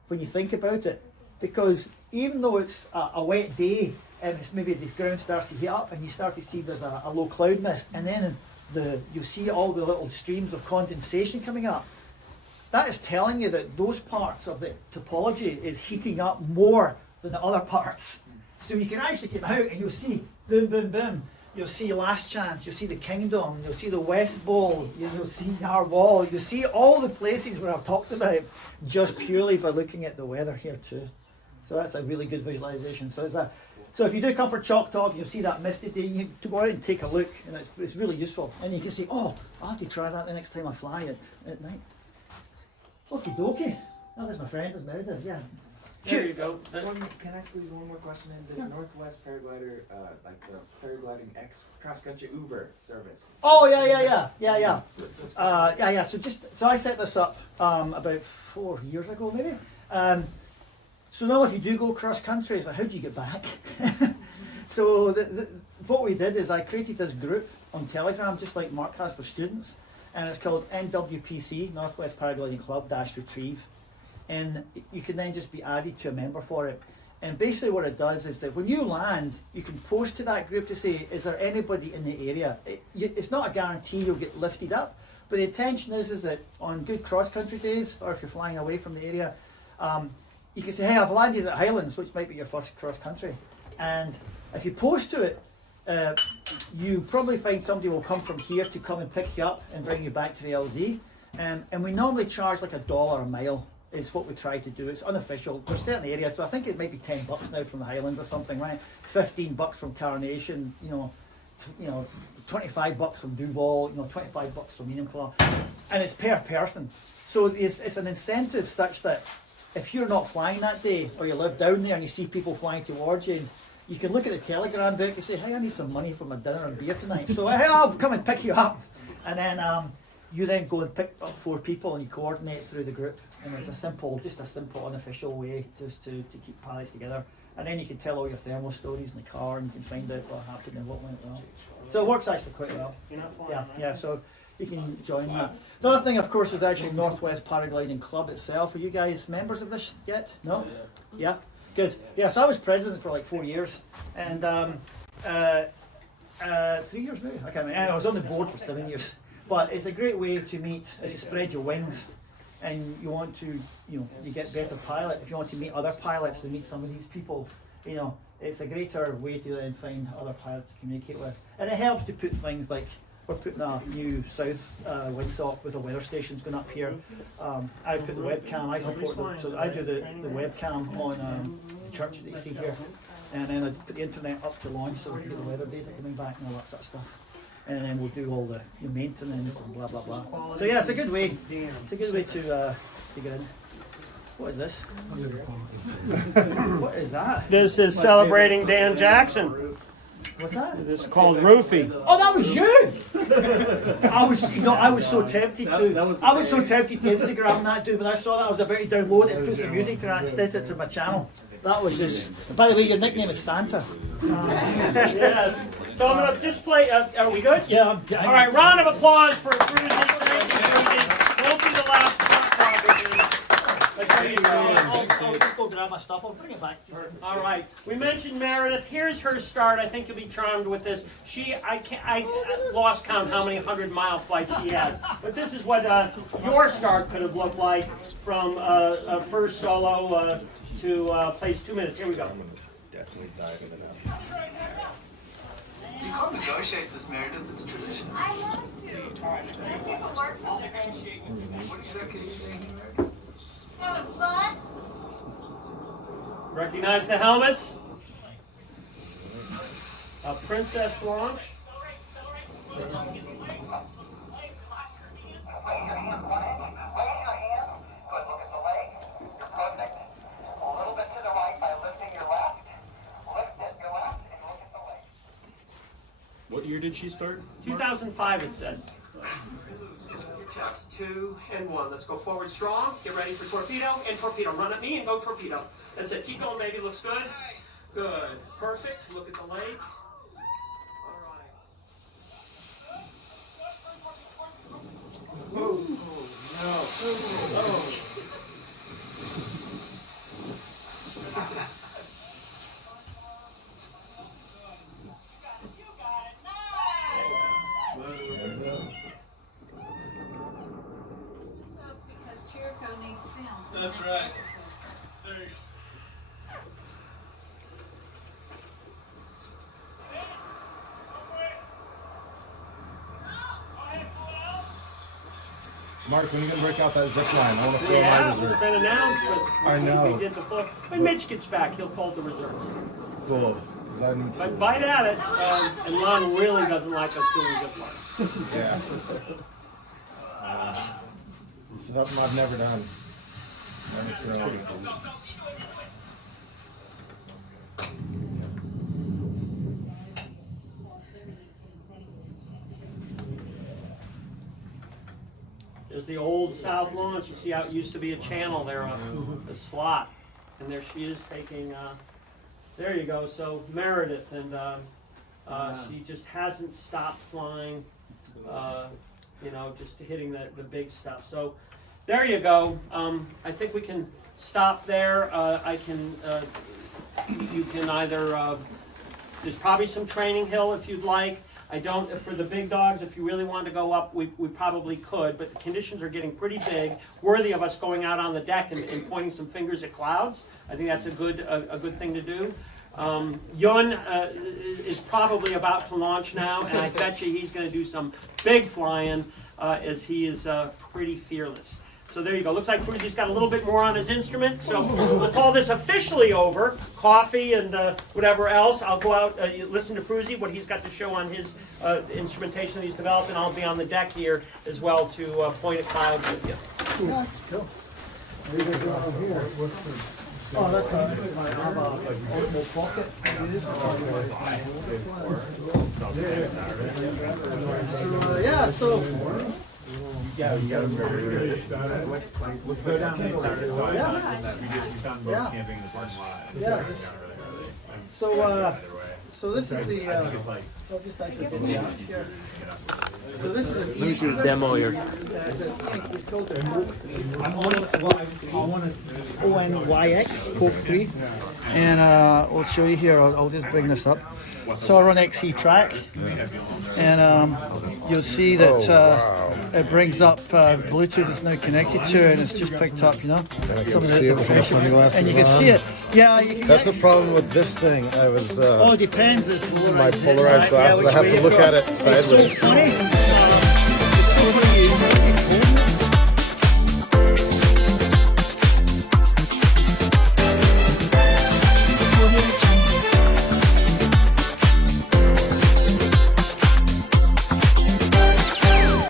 when you think about it, because even though it's a wet day and it's maybe the ground starts to heat up and you start to see there's a low cloud mist, and then you see all the little streams of condensation coming up. That is telling you that those parts of the topology is heating up more than the other parts. So you can actually come out and you'll see boom, boom, boom. You'll see Last Chance, you'll see the Kingdom, you'll see the West Bowl, you'll see our wall, you'll see all the places where I've talked about just purely by looking at the weather here too. So that's a really good visualization. So if you do come for Chalk Talk, you'll see that misty day, you have to go out and take a look, and it's really useful. And you can say, oh, I'll have to try that the next time I fly at night. Okie dokie. Oh, there's my friend, there's Meredith, yeah. There you go. Can I squeeze one more question in? This Northwest Paraglider, like the Paragliding X cross country Uber service. Oh yeah. So I set this up about 4 years ago, maybe. So now, if you do go cross country, it's like, how do you get back? So what we did is I created this group on Telegram, just like Mark has for students, and it's called NWPC, Northwest Paragliding Club -Retrieve. And you can then just be added to a member for it. And basically what it does is that when you land, you can post to that group to say, is there anybody in the area? It's not a guarantee you'll get lifted up, but the intention is that on good cross-country days, or if you're flying away from the area, you can say, hey, I've landed at Highlands, which might be your first cross-country. And if you post to it, you probably find somebody will come from here to come and pick you up and bring you back to the LZ. And we normally charge like $1 a mile. Is what we try to do. It's unofficial. There's certain areas, so I think it might be $10 now from the Highlands or something, right? $15 from Carnation, you know, $25 from Duval, you know, $25 from Enumclaw, and it's per person. So it's an incentive such that if you're not flying that day, or you live down there and you see people flying towards you, you can look at the Telegram book and say, hey, I need some money for my dinner and beer tonight. So hey, I'll come and pick you up, and then you then go and pick up 4 people and you coordinate through the group, and it's just a simple unofficial way just to keep pilots together, and then you can tell all your thermal stories in the car and you can find out what happened and what went well. So it works actually quite well. Yeah, so you can join that. The other thing, of course, is actually Northwest Paragliding Club itself. Are you guys members of this yet? No? Yeah? Good. Yeah, so I was president for like 4 years, and 3 years maybe? I can't remember. And I was on the board for 7 years. But it's a great way to meet as you spread your wings, and you want to, you get better pilot. If you want to meet other pilots and meet some of these people, it's a greater way to then find other pilots to communicate with. And it helps to put things like, we're putting a new south windsock with a weather stations going up here. I put the webcam, I support them, so I do the webcam on the church that you see here. And then I put the internet up to launch so we can get the weather data coming back and all that sort of stuff. And then we'll do all the maintenance and blah blah blah. So yeah, it's a good way. It's a good way to get in. What is this? What is that? This is celebrating Dan Jackson. What's that? This is called Roofie. Oh, that was you! I was so tempted to. I was so tempted to Instagram that dude, but I saw that I was about to download it and put some music to that and send it to my channel. That was just. By the way, your nickname is Santa. Yes. So I'm going to just play. Are we good? Yeah. All right. Round of applause for Cruising. Thank you, Cruising. Won't be the last I'll just go grab my stuff. I'll bring it back. All right. We mentioned Meredith. Here's her start. I think you'll be charmed with this. I lost count how many 100-mile flights she had. But this is what your start could have looked like from first solo to place 2 minutes. Here we go. Definitely dive in and out. You can't negotiate this, Meredith. It's tradition. What exactly are you doing here, Meredith? Having fun. Recognize the helmets. A princess launch. What year did she start? 2005, it said. Test 2 and 1. Let's go forward strong. Get ready for torpedo and torpedo. Run at me and go torpedo. That's it. Keep going, baby. Looks good. Good. Perfect. Look at the lake. All right. Oh, no. Oh. Mark, when are you gonna break out that zip line? I want to throw my Yeah, reserve. it's been announced, but I know. we did the full. When Mitch gets back, he'll fold the reserve. Cool. 'Cause I need to. But bite at it, and Lon really doesn't like us doing zip lines. Yeah. It's something I've never done. Never thrown. There's the old south launch. You see how it used to be a channel there, a slot. And there she is taking, there you go. So Meredith, and she just hasn't stopped flying, you know, just hitting the big stuff. So there you go. I think we can stop there. You can either, there's probably some training hill if you'd like. I don't, for the big dogs, if you really wanted to go up, we probably could, but the conditions are getting pretty big, worthy of us going out on the deck and pointing some fingers at clouds. I think that's a good thing to do. Yun is probably about to launch now, and I bet you he's going to do some big flying, as he is pretty fearless. So there you go. Looks like Frewzy's got a little bit more on his instrument. So we'll call this officially over. Coffee and whatever else. I'll go out, listen to Frewzy, what he's got to show on his instrumentation that he's developed, and I'll be on the deck here as well to point at clouds with you. Cool. Oh, that's I have a old pocket. Yeah, so. Yeah, you got to let's go down this side. We found both camping in the parking lot. Yeah. So this is the. I'll just actually put it out here. So this is an Let me see the demo here. It's called the ONYX Coke 3, and I'll show you here. I'll just bring this up. So I run XC track, and you'll see that it brings up Bluetooth is now connected to it, and it's just picked up, you know. And I can see it with my sunglasses and you can on. see it. Yeah, you can. That's the problem with this thing. I was it depends. my polarized glasses. I have to look at it sideways. It's so funny.